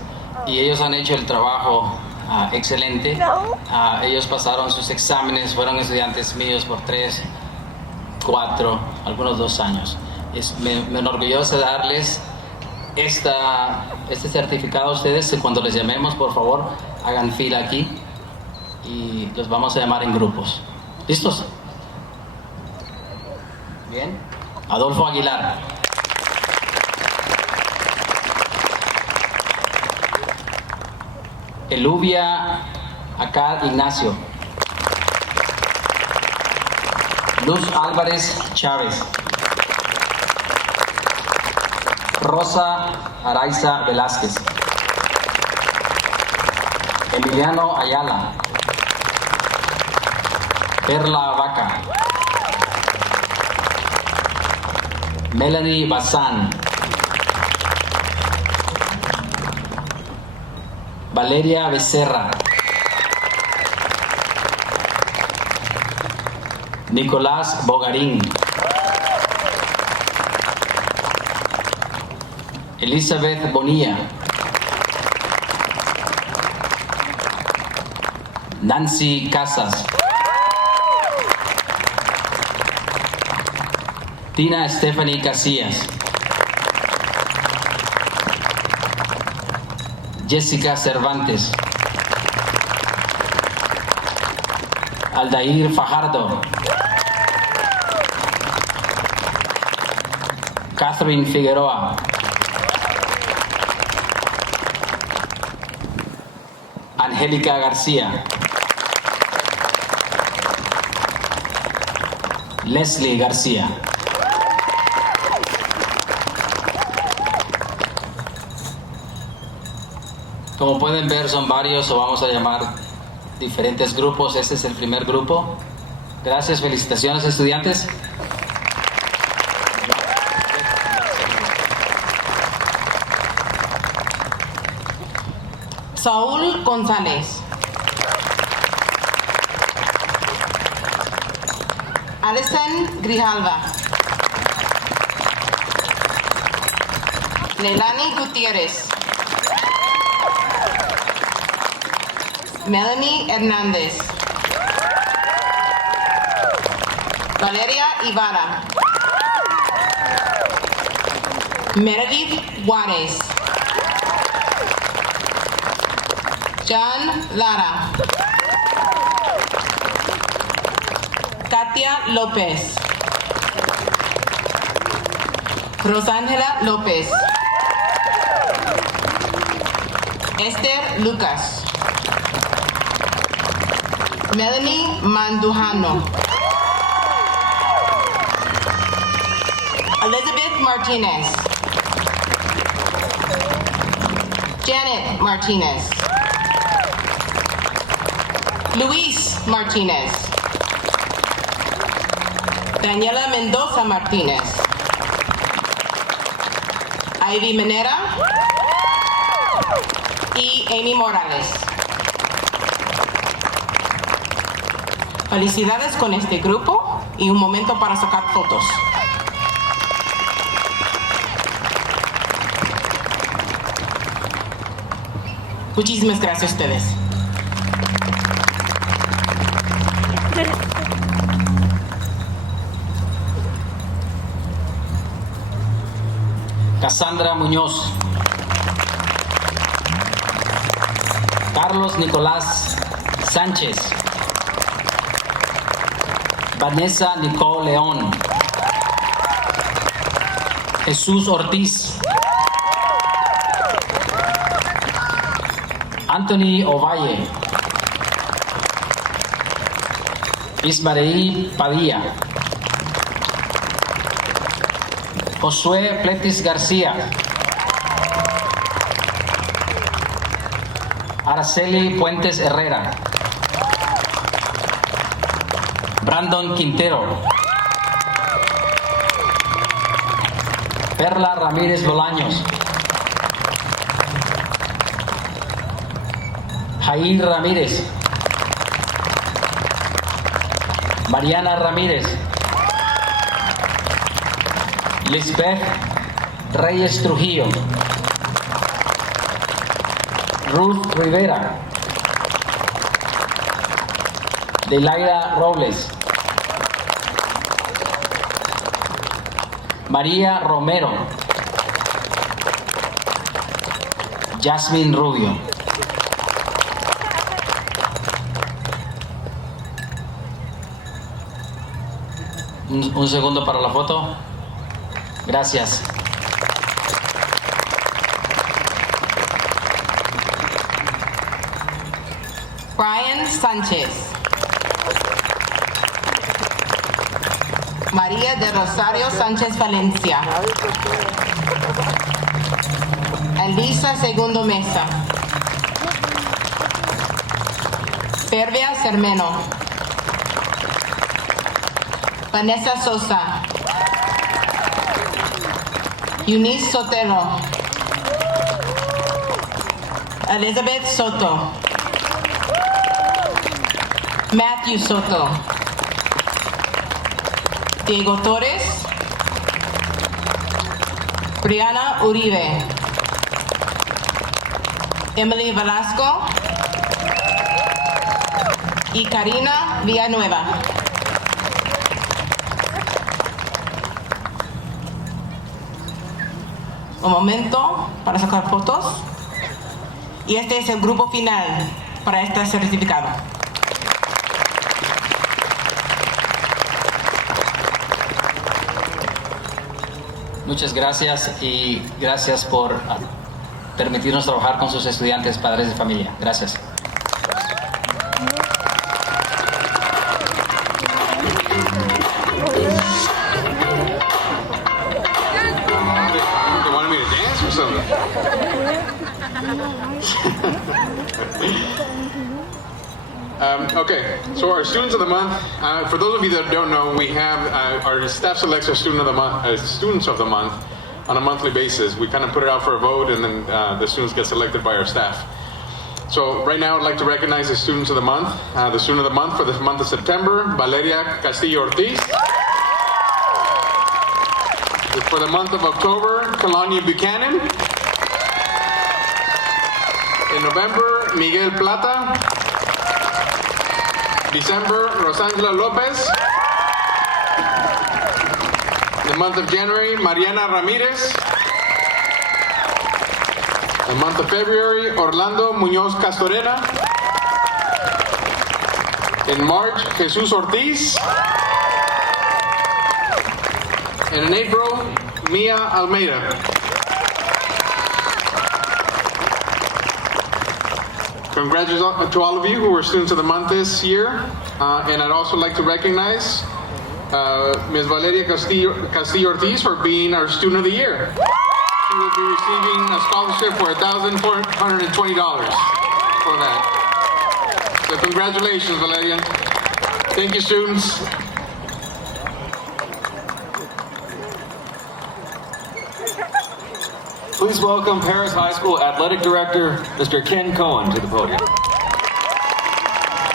y ellos han hecho el trabajo excelente. Ellos pasaron sus exámenes, fueron estudiantes míos por 3, 4, algunos 2 años. Me enorgullece darles este certificado a ustedes. Cuando les llamemos, por favor, hagan fila aquí y los vamos a llamar en grupos. ¿Listos? Bien. Adolfo Aguilar. Eluvia Acá Ignacio. Luz Álvarez Chávez. Rosa Araiza Velázquez. Emiliano Ayala. Perla Vaca. Melanie Bazán. Valeria Becerra. Nicolás Bogarín. Elizabeth Bonilla. Nancy Casas. Tina Stephanie Casillas. Jessica Cervantes. Aldair Fajardo. Catherine Figueroa. Angélica García. Leslie García. Como pueden ver, son varios, o vamos a llamar diferentes grupos. Este es el primer grupo. Gracias, felicitaciones, estudiantes. Saúl González. Alison Grijalva. Leilani Gutiérrez. Melanie Hernandez. Valeria Ibarra. Meredith Juarez. John Lara. Katia Lopez. Rosangela Lopez. Esther Lucas. Melanie Mandujano. Elizabeth Martinez. Janet Martinez. Luis Martinez. Daniela Mendoza Martinez. Ivy Menera y Amy Morales. Felicidades con este grupo y un momento para sacar fotos. Muchísimas gracias a ustedes. Cassandra Muñoz. Carlos Nicolás Sánchez. Vanessa Nicole León. Jesús Ortiz. Anthony Ovalle. Ismael Padilla. Josué Pletis García. Araceli Puentes Herrera. Brandon Quintero. Perla Ramírez Bolaños. Jair Ramírez. Mariana Ramírez. Lisbeth Reyes Trujillo. Ruth Rivera. Delaida Robles. María Romero. Jasmine Rubio. Un segundo para la foto. Gracias. Brian Sánchez. María de Rosario Sánchez Valencia. Elisa Segundo Mesa. Pervia Cermeno. Vanessa Sosa. Eunice Sotelo. Elizabeth Soto. Matthew Soto. Diego Torres. Brianna Uribe. Emily Velasco. Y Karina Villanueva. Un momento para sacar fotos. Y este es el grupo final para este certificado. Muchas gracias y gracias por permitirnos trabajar con sus estudiantes, padres de familia. Gracias. Okay, so our students of the month. For those of you that don't know, we have our staff selects our students of the month on a monthly basis. We kind of put it out for a vote, and then the students get selected by our staff. So right now, I'd like to recognize the students of the month. The student of the month for the month of September, Valeria Castillo Ortiz. For the month of October, Kalania Buchanan. In November, Miguel Plata. December, Rosangela Lopez. The month of January, Mariana Ramirez. The month of February, Orlando Muñoz Castorena. In March, Jesus Ortiz. And in April, Mia Almeida. Congratulations to all of you who were students of the month this year. And I'd also like to recognize Ms. Valeria Castillo Ortiz for being our student of the year. She will be receiving a scholarship for $1,420 for that. So congratulations, Valeria. Thank you, students. Please welcome Perris High School Athletic Director, Mr. Ken Cohen, to the podium.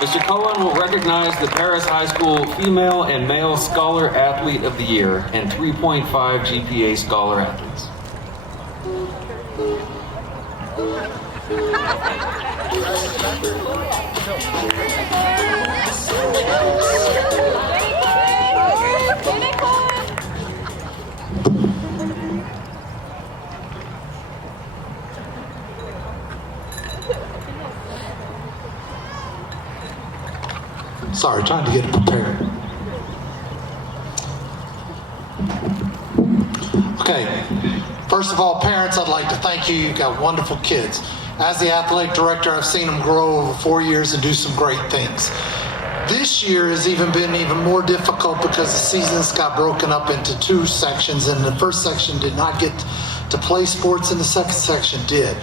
Mr. Cohen will recognize the Perris High School Female and Male Scholar Athlete of the Year and 3.5 GPA Scholar Athletes. Sorry, trying to get it prepared. Okay, first of all, parents, I'd like to thank you. You've got wonderful kids. As the athletic director, I've seen them grow over 4 years and do some great things. This year has been even more difficult because the seasons got broken up into 2 sections, and the first section did not get to play sports and the second section did.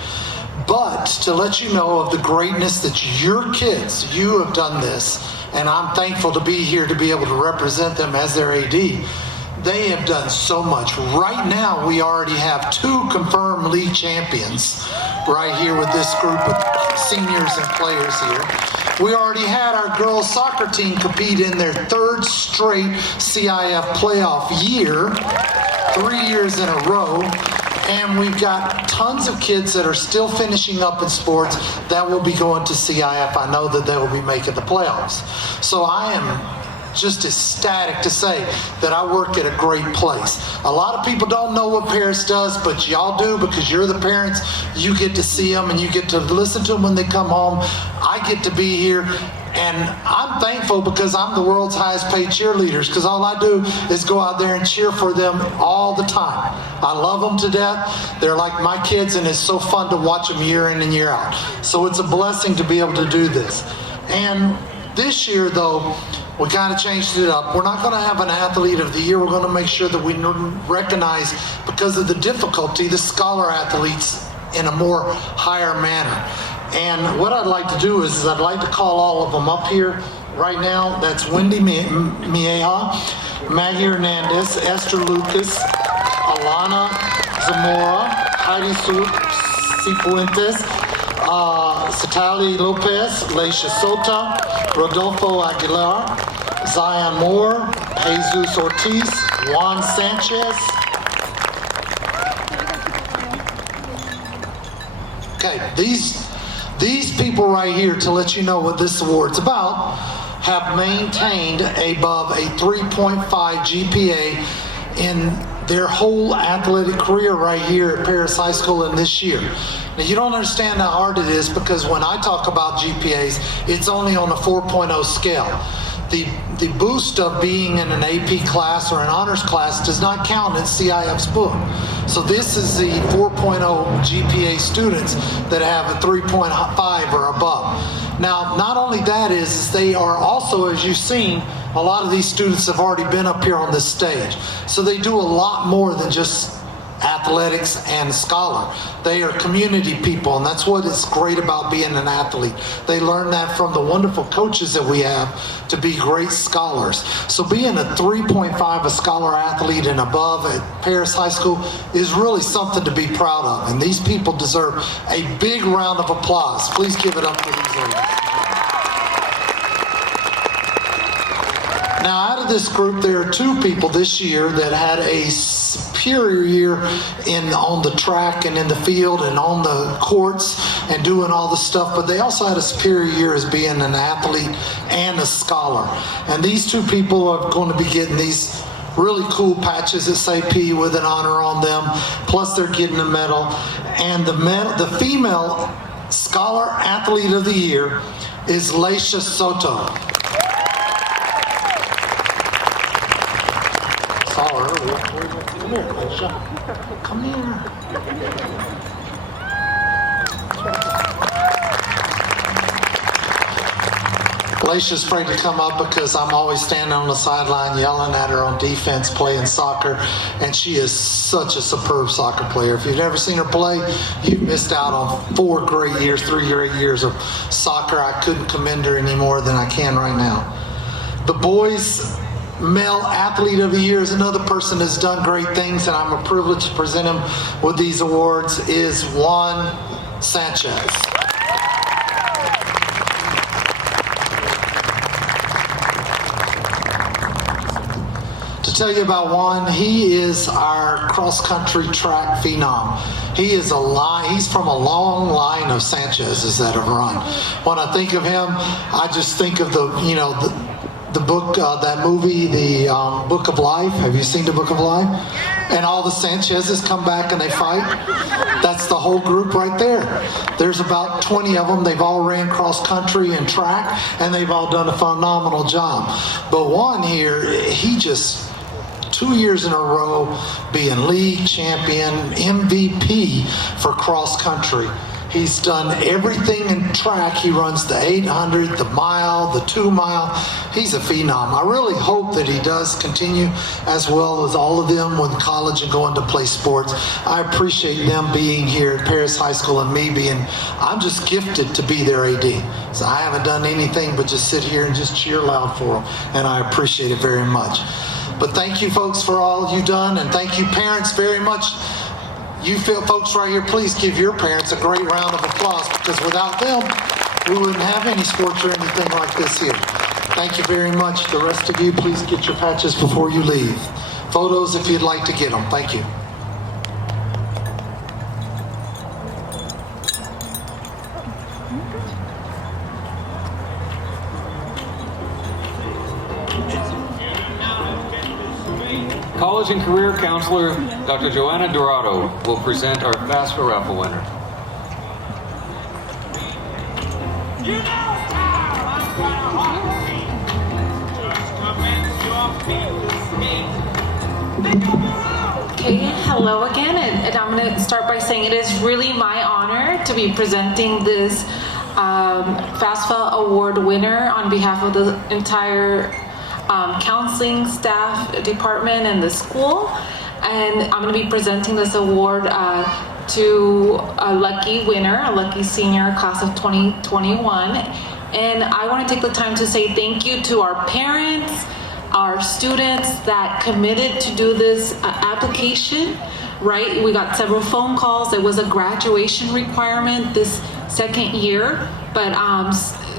But to let you know of the greatness that your kids, you have done this, and I'm thankful to be here to be able to represent them as their AD. They have done so much. Right now, we already have 2 confirmed league champions right here with this group of seniors and players here. We already had our girls soccer team compete in their 3rd straight CIF playoff year, 3 years in a row. And we've got tons of kids that are still finishing up in sports that will be going to CIF. I know that they will be making the playoffs. So I am just ecstatic to say that I work at a great place. A lot of people don't know what Perris does, but y'all do because you're the parents. You get to see them and you get to listen to them when they come home. I get to be here. And I'm thankful because I'm the world's highest paid cheerleaders because all I do is go out there and cheer for them all the time. I love them to death. They're like my kids and it's so fun to watch them year in and year out. So it's a blessing to be able to do this. And this year though, we kind of changed it up. We're not going to have an athlete of the year. We're going to make sure that we recognize, because of the difficulty, the scholar athletes in a more higher manner. And what I'd like to do is I'd like to call all of them up here right now. That's Wendy Mieja, Maggie Hernandez, Esther Lucas, Alana Zamora, Heidi Cifuentes, Satali Lopez, Leisha Sota, Rodolfo Aguilar, Zion Moore, Jesus Ortiz, Juan Sanchez. Okay, these people right here, to let you know what this award's about, have maintained above a 3.5 GPA in their whole athletic career right here at Perris High School in this year. Now you don't understand how hard it is because when I talk about GPAs, it's only on a 4.0 scale. The boost of being in an AP class or an honors class does not count in CIF's book. So this is the 4.0 GPA students that have a 3.5 or above. Now, not only that is they are also, as you've seen, a lot of these students have already been up here on this stage. So they do a lot more than just athletics and scholar. They are community people, and that's what is great about being an athlete. They learn that from the wonderful coaches that we have to be great scholars. So being a 3.5, a scholar athlete and above at Perris High School is really something to be proud of, and these people deserve a big round of applause. Please give it up for these ladies. Now, out of this group, there are 2 people this year that had a superior year on the track and in the field and on the courts and doing all the stuff, but they also had a superior year as being an athlete and a scholar. And these two people are going to be getting these really cool patches that say P with an honor on them, plus they're getting a medal. And the female Scholar Athlete of the Year is Leisha Soto. Saw her earlier. Come here, Leisha. Come here. Leisha's afraid to come up because I'm always standing on the sideline yelling at her on defense playing soccer, and she is such a superb soccer player. If you've never seen her play, you've missed out on 3 great years of soccer. I couldn't commend her any more than I can right now. The boys' Male Athlete of the Year is another person that's done great things, and I'm a privilege to present him with these awards, is Juan Sanchez. To tell you about Juan, he is our cross-country track phenom. He's from a long line of Sanchez's that have run. When I think of him, I just think of the book, that movie, the Book of Life. Have you seen the Book of Life? And all the Sanchez's come back and they fight. That's the whole group right there. There's about 20 of them. They've all ran cross country and track, and they've all done a phenomenal job. But Juan here, he just 2 years in a row being league champion, MVP for cross country. He's done everything in track. He runs the 800, the mile, the 2 mile. He's a phenom. I really hope that he does continue as well as all of them with college and going to play sports. I appreciate them being here at Perris High School and me being, I'm just gifted to be their AD. So I haven't done anything but just sit here and just cheer loud for them, and I appreciate it very much. But thank you folks for all you've done, and thank you parents very much. You folks right here, please give your parents a great round of applause, because without them, we wouldn't have any sports or anything like this here. Thank you very much. The rest of you, please get your patches before you leave. Photos if you'd like to get them. Thank you. College and Career Counselor Dr. Joanna Dorado will present our FAFSA raffle winner. Okay, hello again, and I'm going to start by saying it is really my honor to be presenting this FAFSA award winner on behalf of the entire counseling staff department and the school. And I'm going to be presenting this award to a lucky winner, a lucky senior class of 2021. And I want to take the time to say thank you to our parents, our students that committed to do this application, right? We got several phone calls. It was a graduation requirement this second year, but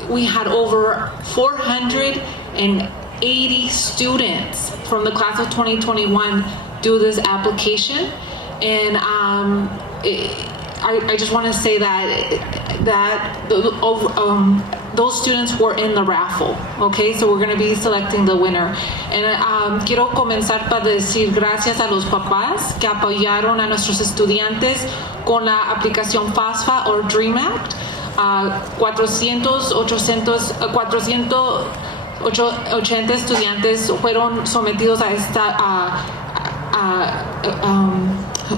we had over 480 students from the class of 2021 do this application. And I just want to say that those students were in the raffle, okay? So we're going to be selecting the winner. And quiero comenzar para decir gracias a los papás que apoyaron a nuestros estudiantes con la aplicación FAFSA o Dream Act. 480 estudiantes fueron sometidos a esta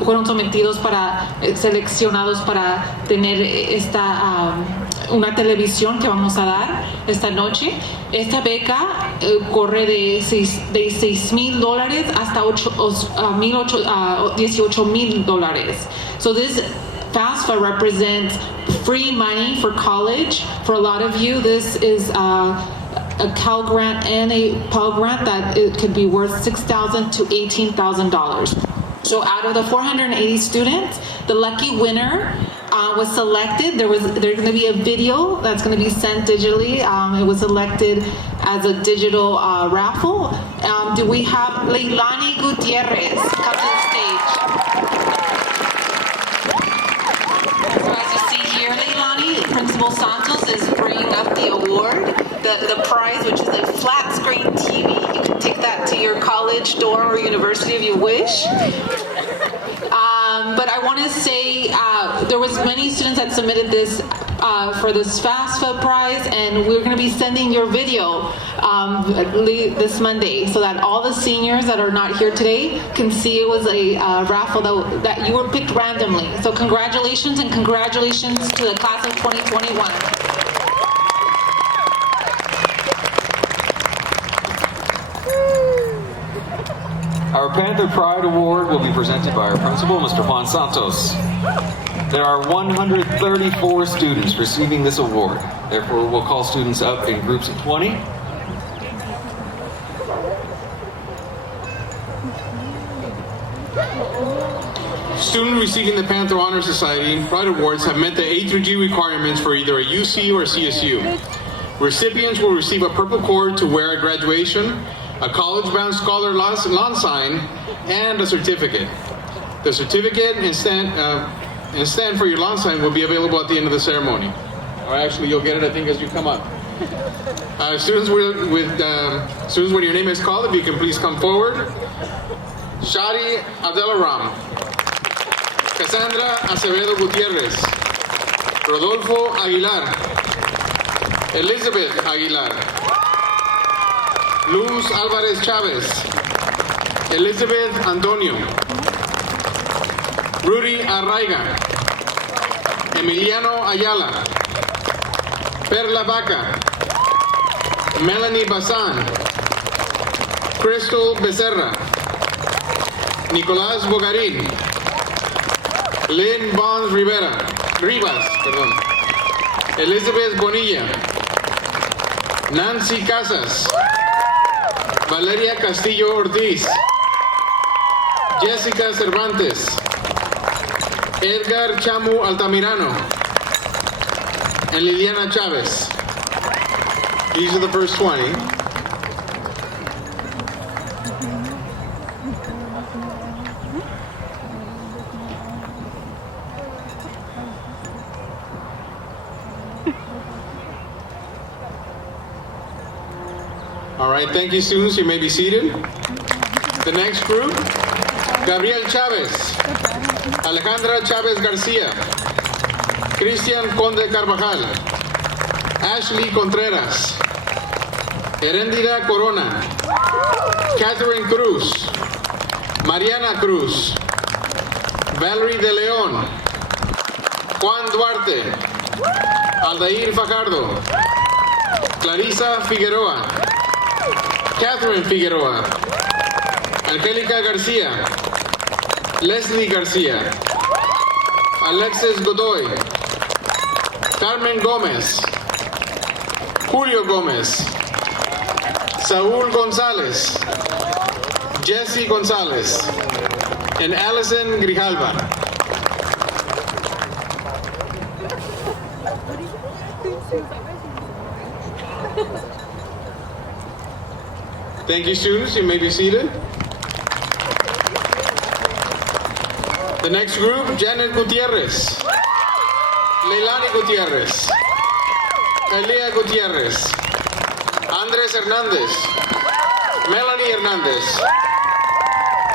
fueron sometidos seleccionados para tener una televisión que vamos a dar esta noche. Esta beca corre de $6,000 hasta $18,000. So this FAFSA represents free money for college. For a lot of you, this is a Cal Grant and a Pell Grant that it could be worth $6,000 to $18,000. So out of the 480 students, the lucky winner was selected. There's going to be a video that's going to be sent digitally. It was selected as a digital raffle. Do we have Leilani Gutierrez come to the stage? So as you see here, Leilani, Principal Santos is bringing up the award, the prize, which is a flat screen TV. You can take that to your college, dorm, or university if you wish. But I want to say there was many students that submitted this for this FAFSA prize, and we're going to be sending your video this Monday so that all the seniors that are not here today can see it was a raffle that you were picked randomly. So congratulations, and congratulations to the class of 2021. Our Panther Pride Award will be presented by our principal, Mr. Juan Santos. There are 134 students receiving this award. Therefore, we'll call students up in groups of 20. Students receiving the Panther Honor Society Pride Awards have met the A through G requirements for either a UC or CSU. Recipients will receive a purple cord to wear at graduation, a college-bound scholar lawn sign, and a certificate. The certificate and stand for your lawn sign will be available at the end of the ceremony. Or actually, you'll get it, I think, as you come up. Students with when your name is called, if you can please come forward. Shadi Abdelaram, Cassandra Acevedo Gutierrez, Rodolfo Aguilar, Elizabeth Aguilar, Luz Alvarez Chavez, Elizabeth Antonio, Rudy Arraiga, Emiliano Ayala, Perla Vaca, Melanie Bazan, Crystal Becerra, Nicolás Bogarín, Lynn Bonds Rivas, Elizabeth Bonilla, Nancy Casas, Valeria Castillo Ortiz, Jessica Cervantes, Edgar Chamu Altamirano, and Liliana Chavez. These are the first 20. All right, thank you, students. You may be seated. The next group, Gabriel Chavez, Alejandra Chavez Garcia, Cristian Conde Carvajal, Ashley Contreras, Herendira Corona, Catherine Cruz, Mariana Cruz, Valerie De Leon, Juan Duarte, Aldair Fajardo, Clarisa Figueroa, Catherine Figueroa, Angélica Garcia, Leslie Garcia, Alexis Godoy, Carmen Gómez, Julio Gómez, Saúl González, Jesse González, and Allison Grijalva. Thank you, students. You may be seated. The next group, Janet Gutierrez, Leilani Gutierrez, Elia Gutierrez, Andres Hernandez, Melanie Hernandez,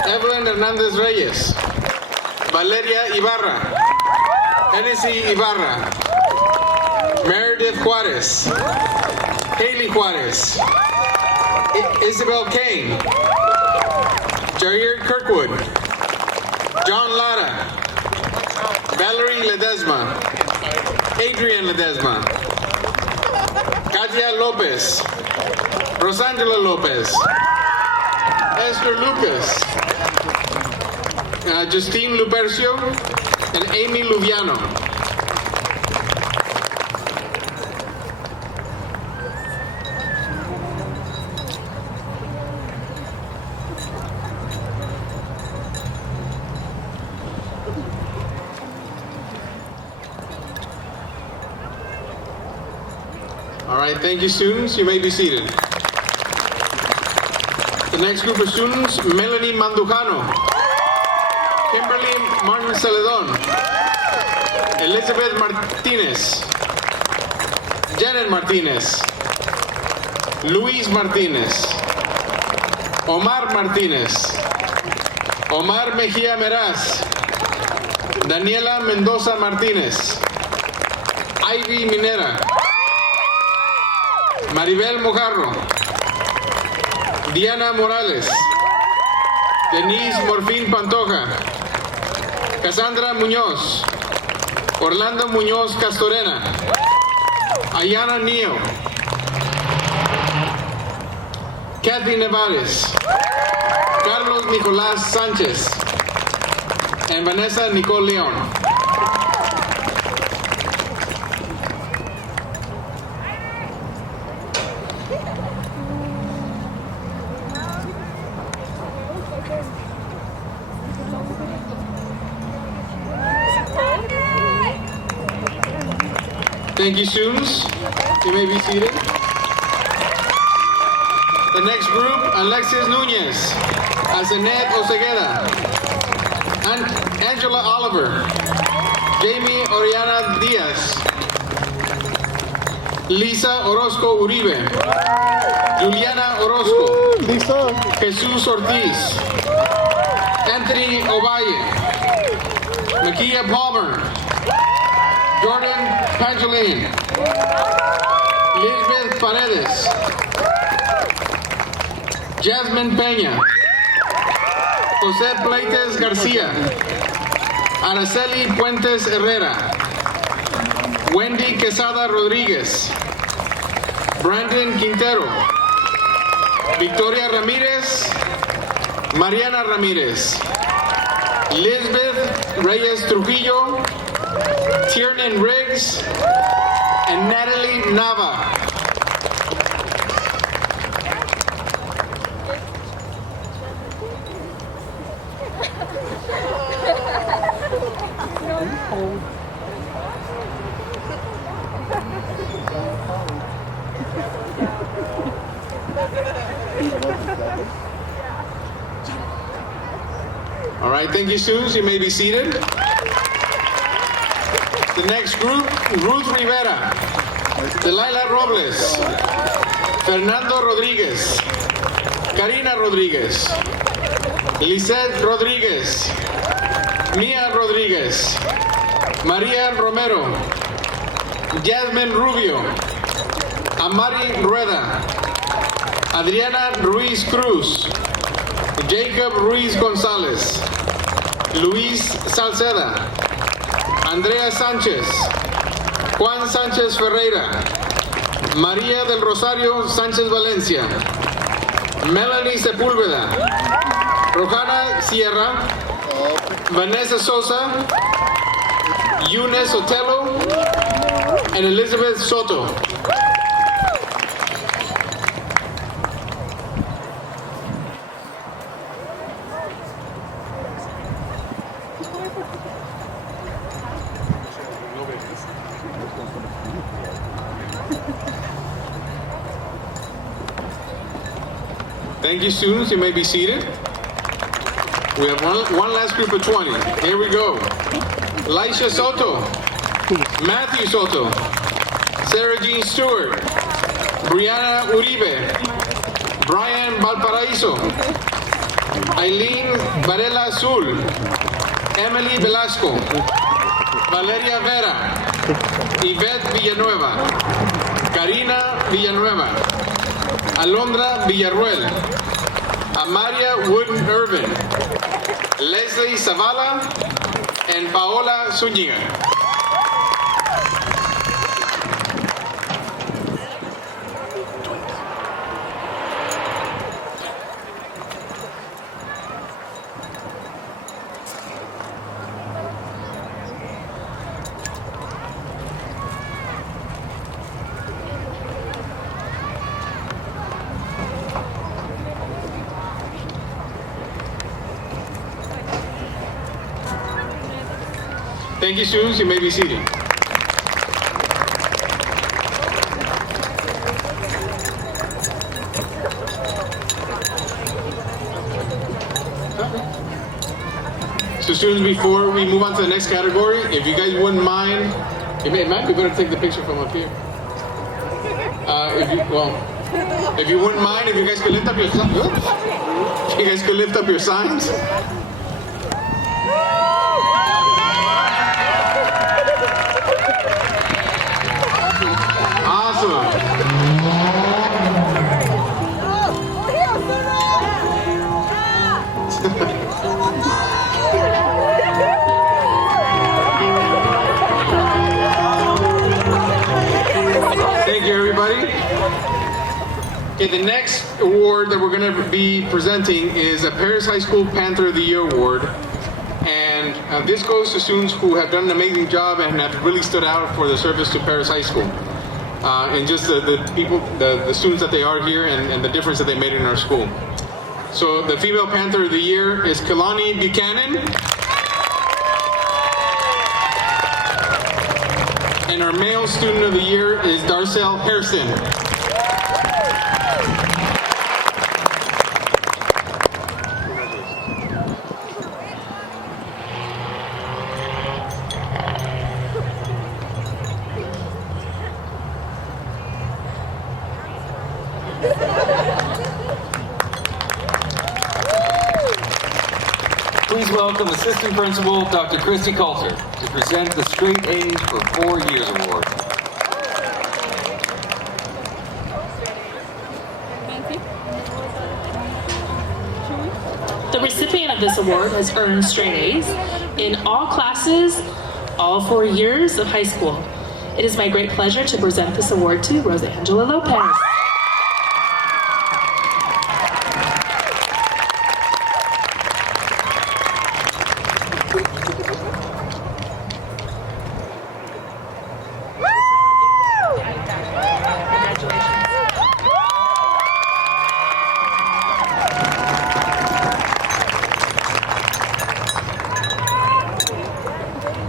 Evelyn Hernandez Reyes, Valeria Ibarra, Hennessy Ibarra, Meredith Juarez, Haley Juarez, Isabel Kane, Jair Kirkwood, John Lara, Valerie Ledesma, Adrian Ledesma, Katia Lopez, Rosangela Lopez, Esther Lucas, Justine Lupercio, and Amy Luviano. All right, thank you, students. You may be seated. The next group of students, Melanie Mandujano, Kimberly Martin Celedon, Elizabeth Martinez, Janet Martinez, Luis Martinez, Omar Martinez, Omar Mejía Meraz, Daniela Mendoza Martinez, Ivy Minera, Maribel Mojarro, Diana Morales, Denise Morfín Pantoja, Cassandra Muñoz, Orlando Muñoz Castorena, Ayana Neo, Kathy Nevares, Carlos Nicolás Sánchez, and Vanessa Nicole Leon. Thank you, students. You may be seated. The next group, Alexis Nunez, Azenet Osegueda, Angela Oliver, Jamie Oriana Diaz, Lisa Orozco Uribe, Juliana Orozco, Jesus Ortiz, Anthony Ovalle, Makia Palmer, Jordan Pangeline, Elizabeth Paredes, Jasmine Peña, José Pleites García, Araceli Puentes Herrera, Wendy Quesada Rodríguez, Brandon Quintero, Victoria Ramírez, Mariana Ramírez, Lisbeth Reyes Trujillo, Tiernan Riggs, and Natalie Nava. All right, thank you, students. You may be seated. The next group, Ruth Rivera, Delilah Robles, Fernando Rodríguez, Karina Rodríguez, Lisette Rodríguez, Mia Rodríguez, María Romero, Jasmine Rubio, Amari Rueda, Adriana Ruiz Cruz, Jacob Ruiz González, Luis Salceda, Andrea Sánchez, Juan Sánchez Ferreira, María del Rosario Sánchez Valencia, Melanie Sepúlveda, Rojana Sierra, Vanessa Sosa, Eunice Otelo, and Elizabeth Soto. Thank you, students. You may be seated. We have one last group of 20. Here we go. Laisha Soto, Matthew Soto, Sarah Jean Stewart, Brianna Uribe, Brian Valparaiso, Eileen Varela Azul, Emily Velasco, Valeria Vera, Yvette Villanueva, Karina Villanueva, Alondra Villarruel, Amaria Wooden Irvin, Leslie Zavala, and Paola Zúñiga. Thank you, students. You may be seated. So students, before we move on to the next category, if you guys wouldn't mind, it might be better to take the picture from up here. If you wouldn't mind, if you guys could lift up your signs. Awesome. Thank you, everybody. Okay, the next award that we're going to be presenting is a Perris High School Panther of the Year Award. And this goes to students who have done an amazing job and have really stood out for their service to Perris High School. And just the people, the students that they are here and the difference that they made in our school. So the female Panther of the Year is Culinary Buchanan. And our male student of the year is Darcel Harrison. Please welcome Assistant Principal Dr. Christy Coulter to present the Straight A's for 4 Years Award. The recipient of this award has earned straight A's in all classes, all 4 years of high school. It is my great pleasure to present this award to Rosangela Lopez.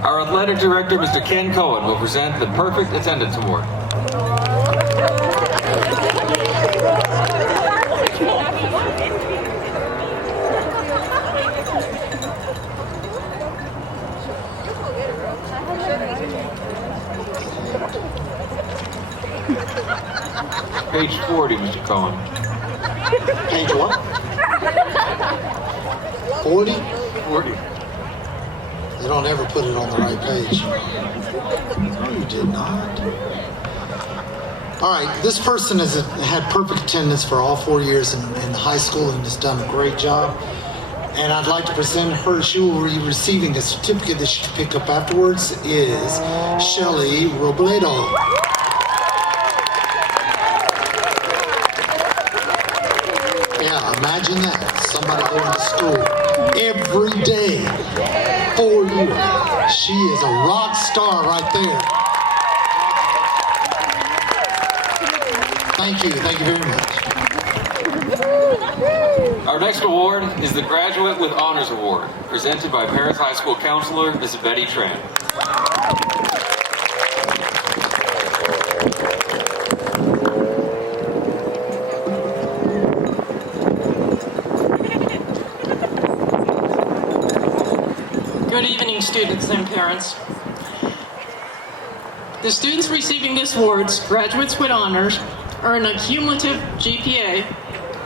Our Athletic Director, Mr. Ken Cohen, will present the Perfect Attendance Award. Page 40, Mr. Cohen. Page what? 40? 40. You don't ever put it on the right page. No, you did not. All right, this person has had perfect attendance for all 4 years in high school and has done a great job. And I'd like to present her. She will be receiving a certificate that she can pick up afterwards. Is Shelly Robledo. Yeah, imagine that. Somebody going to school every day. 4 years. She is a rock star right there. Thank you very much. Our next award is the Graduate with Honors Award, presented by Perris High School Counselor, Ms. Betty Tran. Good evening, students and parents. The students receiving this award, Graduates with Honors, earn a cumulative GPA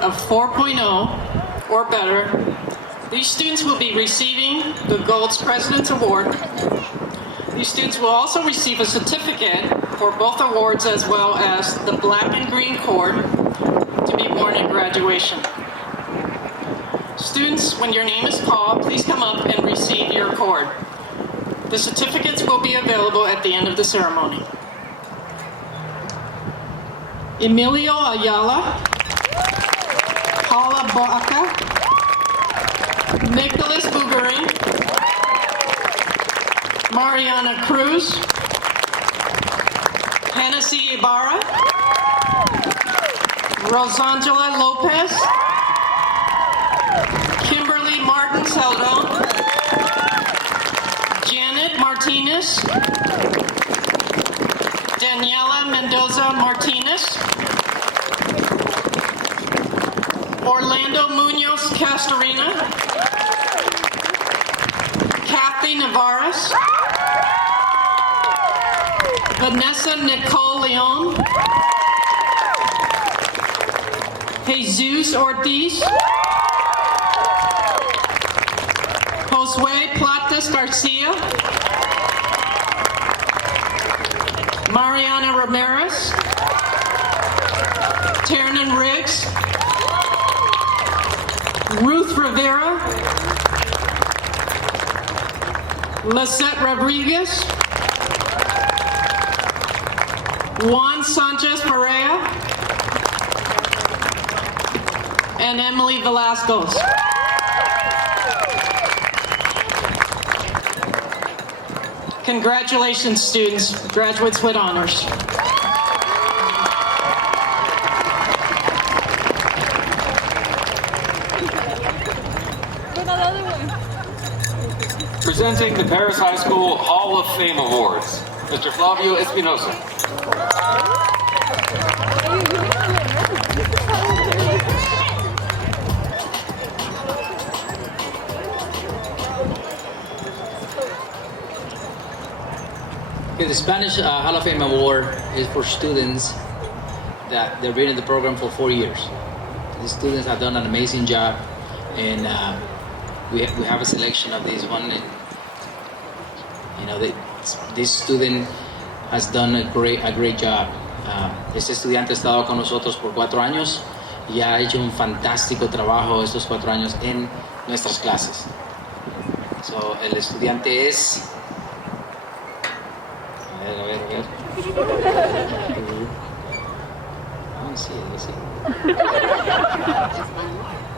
of 4.0 or better. These students will be receiving the Gold's President's Award. These students will also receive a certificate for both awards as well as the black and green cord to be worn at graduation. Students, when your name is called, please come up and receive your cord. The certificates will be available at the end of the ceremony. Emilio Ayala, Paula Boaca, Nicholas Bugari, Mariana Cruz, Hennessy Ibarra, Rosangela Lopez, Kimberly Martin Seldon, Janet Martinez, Daniela Mendoza Martinez, Orlando Munoz Castorina, Maddie Navarez, Vanessa Nicole Leon, Jesus Ortiz, Josue Platas Garcia, Mariana Ramirez, Ternan Riggs, Ruth Rivera, Lisette Rodriguez, Juan Sanchez Perea, and Emily Velasquez. Congratulations, students, graduates with honors. Presenting the Perris High School Hall of Fame Awards, Mr. Flavio Espinosa. Okay, the Spanish Hall of Fame Award is for students that they've been in the program for 4 years. The students have done an amazing job, and we have a selection of this one. And, you know, this student has done a great job. Este estudiante ha estado con nosotros por 4 años y ha hecho un fantástico trabajo estos 4 años en nuestras clases. So, el estudiante es... A ver. Sí.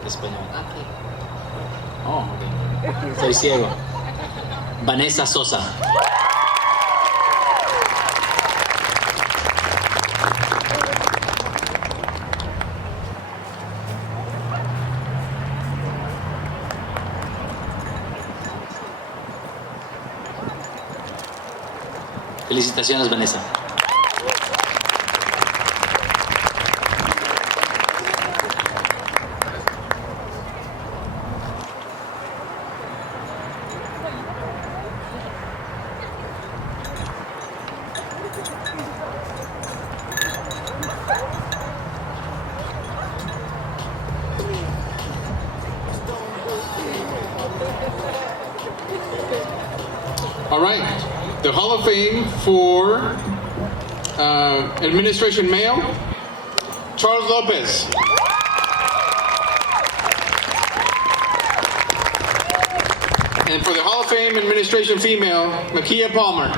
Español. Oh, ok. Soy ciego. Vanessa Sosa. Felicitaciones, Vanessa. All right, the Hall of Fame for Administration Male, Charles Lopez. And for the Hall of Fame Administration Female, Makia Palmer.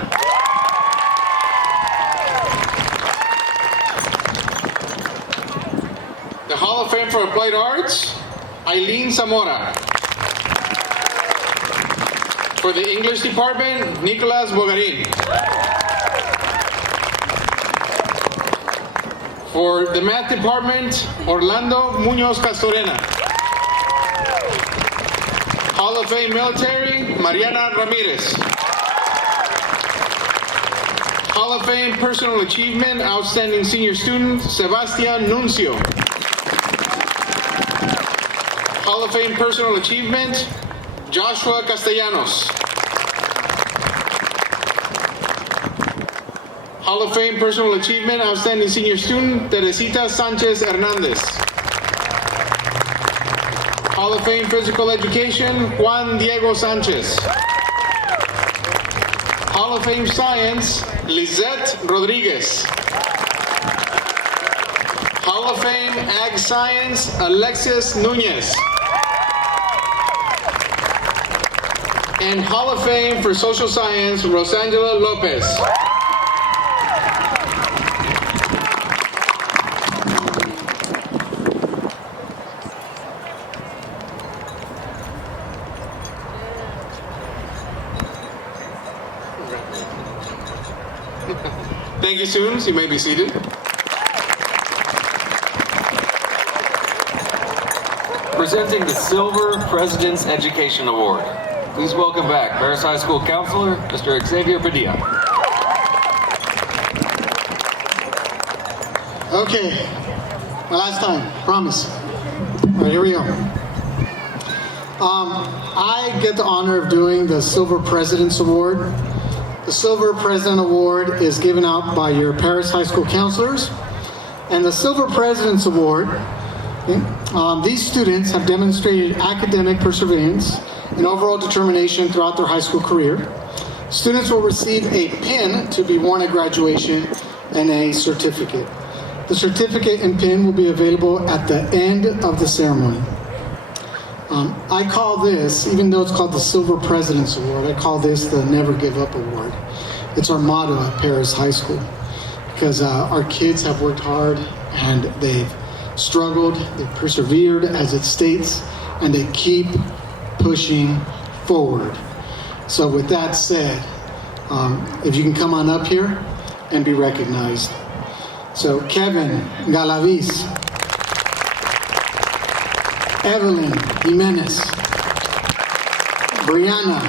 The Hall of Fame for Applied Arts, Eileen Zamora. For the English Department, Nicolas Bogarin. For the Math Department, Orlando Muñoz Castorena. Hall of Fame Military, Mariana Ramirez. Hall of Fame Personal Achievement, Outstanding Senior Student, Sebastian Nuncio. Hall of Fame Personal Achievement, Joshua Castellanos. Hall of Fame Personal Achievement, Outstanding Senior Student, Teresita Sanchez Hernandez. Hall of Fame Physical Education, Juan Diego Sanchez. Hall of Fame Science, Lizette Rodriguez. Hall of Fame Ag Science, Alexis Nunez. And Hall of Fame for Social Science, Rosangela Lopez. Thank you, students. You may be seated. Presenting the Silver President's Education Award. Please welcome back Perris High School Counselor, Mr. Xavier Padilla. Okay, my last time, promise. All right, here we go. I get the honor of doing the Silver President's Award. The Silver President Award is given out by your Perris High School counselors. And the Silver President's Award, these students have demonstrated academic perseverance and overall determination throughout their high school career. Students will receive a pin to be worn at graduation and a certificate. The certificate and pin will be available at the end of the ceremony. I call this, even though it's called the Silver President's Award, I call this the Never Give Up Award. It's our motto at Perris High School because our kids have worked hard and they've struggled, they've persevered, as it states, and they keep pushing forward. So with that said, if you can come on up here and be recognized. So Kevin Galaviz, Evelyn Jimenez, Brianna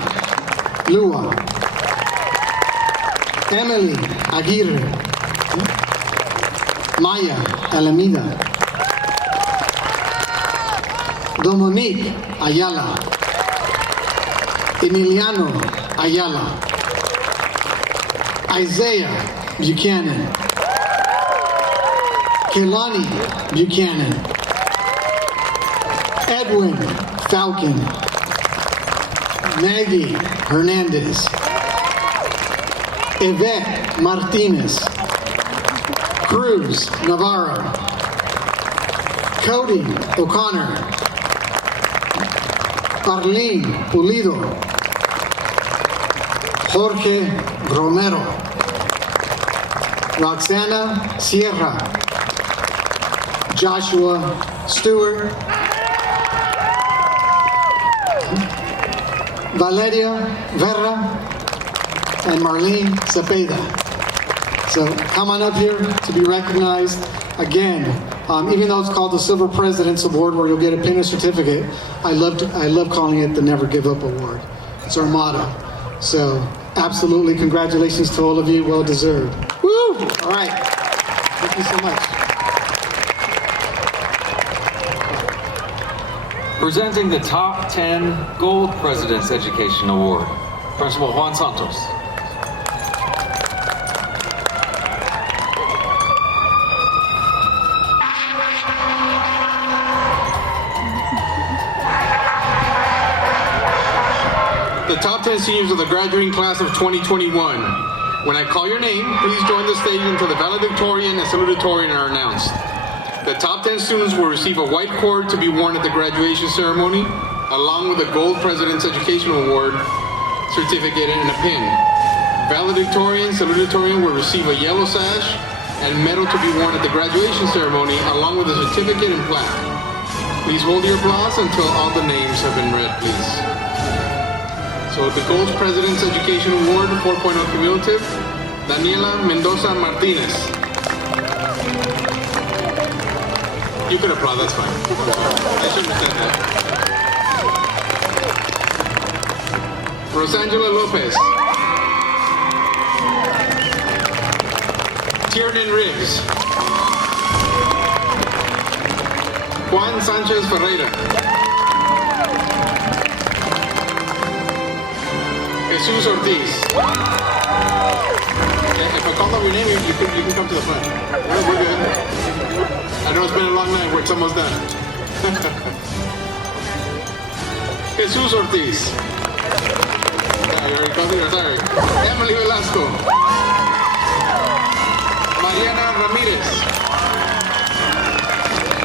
Lua, Emily Aguirre, Maya Alameda, Dominique Ayala, Emiliano Ayala, Isaiah Buchanan, Kelani Buchanan, Edwin Falcon, Maggie Hernandez, Yvette Martinez, Cruz Navarro, Cody O'Connor, Arlene Pulido, Jorge Romero, Roxana Sierra, Joshua Stewart, Valeria Vera, and Marlene Cepeda. So come on up here to be recognized. Again, even though it's called the Silver President's Award, where you'll get a pin and certificate, I love calling it the Never Give Up Award. It's our motto. So absolutely, congratulations to all of you. Well deserved. Woo! All right. Thank you so much. Presenting the Top 10 Gold President's Education Award, Principal Juan Santos. The top 10 seniors of the graduating class of 2021. When I call your name, please join the stage until the valedictorian and salutatorian are announced. The top 10 students will receive a white cord to be worn at the graduation ceremony, along with a Gold President's Education Award certificate and a pin. Valedictorian, salutatorian will receive a yellow sash and medal to be worn at the graduation ceremony, along with a certificate and plaque. Please hold your applause until all the names have been read, please. So the Gold President's Education Award 4.0 cumulative, Daniela Mendoza Martinez. You can applaud, that's fine. I shouldn't have said that. Rosangela Lopez. Tiernan Riggs. Juan Sanchez Ferreira. Jesus Ortiz. If I call out your name, you can come to the front. We're good. I know it's been a long night. It's almost done. Jesus Ortiz. Yeah, you already called me. Sorry. Emily Velasco. Mariana Ramirez.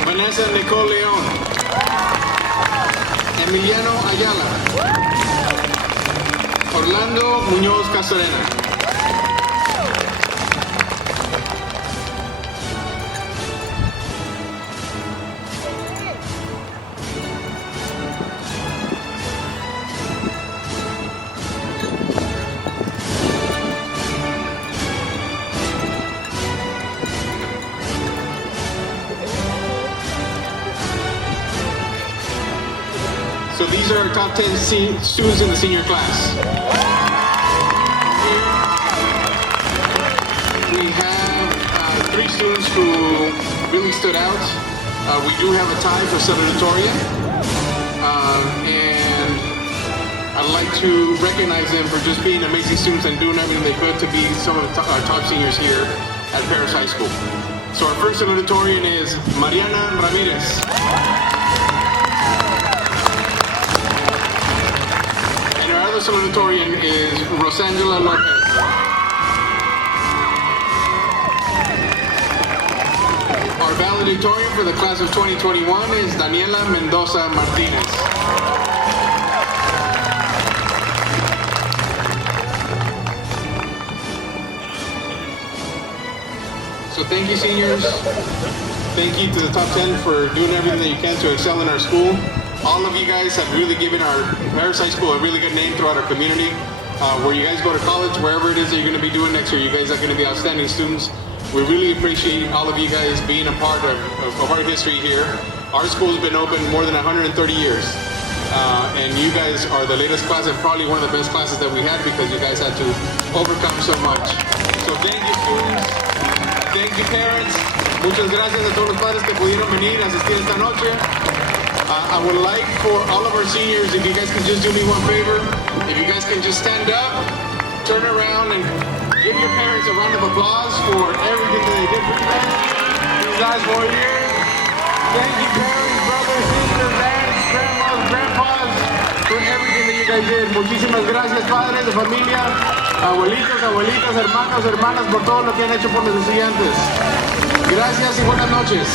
Vanessa Nicole Leon. Emiliano Ayala. Orlando Muñoz Casarena. So these are our top 10 students in the senior class. We have 3 students who really stood out. We do have a tie for salutatorian. and I'd like to recognize them for just being amazing students and doing everything they could to be some of our top seniors here at Perris High School. So our first salutatorian is Mariana Ramirez. And our other salutatorian is Rosangela Lopez. Our valedictorian for the class of 2021 is Daniela Mendoza Martinez. So thank you, seniors. Thank you to the top 10 for doing everything that you can to excel in our school. All of you guys have really given our Perris High School a really good name throughout our community. Where you guys go to college, wherever it is that you're going to be doing next year, you guys are going to be outstanding students. We really appreciate all of you guys being a part of our history here. Our school's been open more than 130 years. And you guys are the latest class and probably one of the best classes that we had because you guys had to overcome so much. So thank you, students. Thank you, parents. Muchas gracias a todos los padres que pudieron venir a asistir esta noche. I would like for all of our seniors, if you guys can just do me one favor, if you guys can just stand up, turn around, and give your parents a round of applause for everything that they did for you guys these last 4 years. Thank you, parents, brothers, sisters, aunts, grandmas, grandpas, for everything that you guys did. Muchísimas gracias, padres de familia, abuelitos, abuelitas, hermanos, hermanas, por todo lo que han hecho por los estudiantes. Gracias y buenas noches.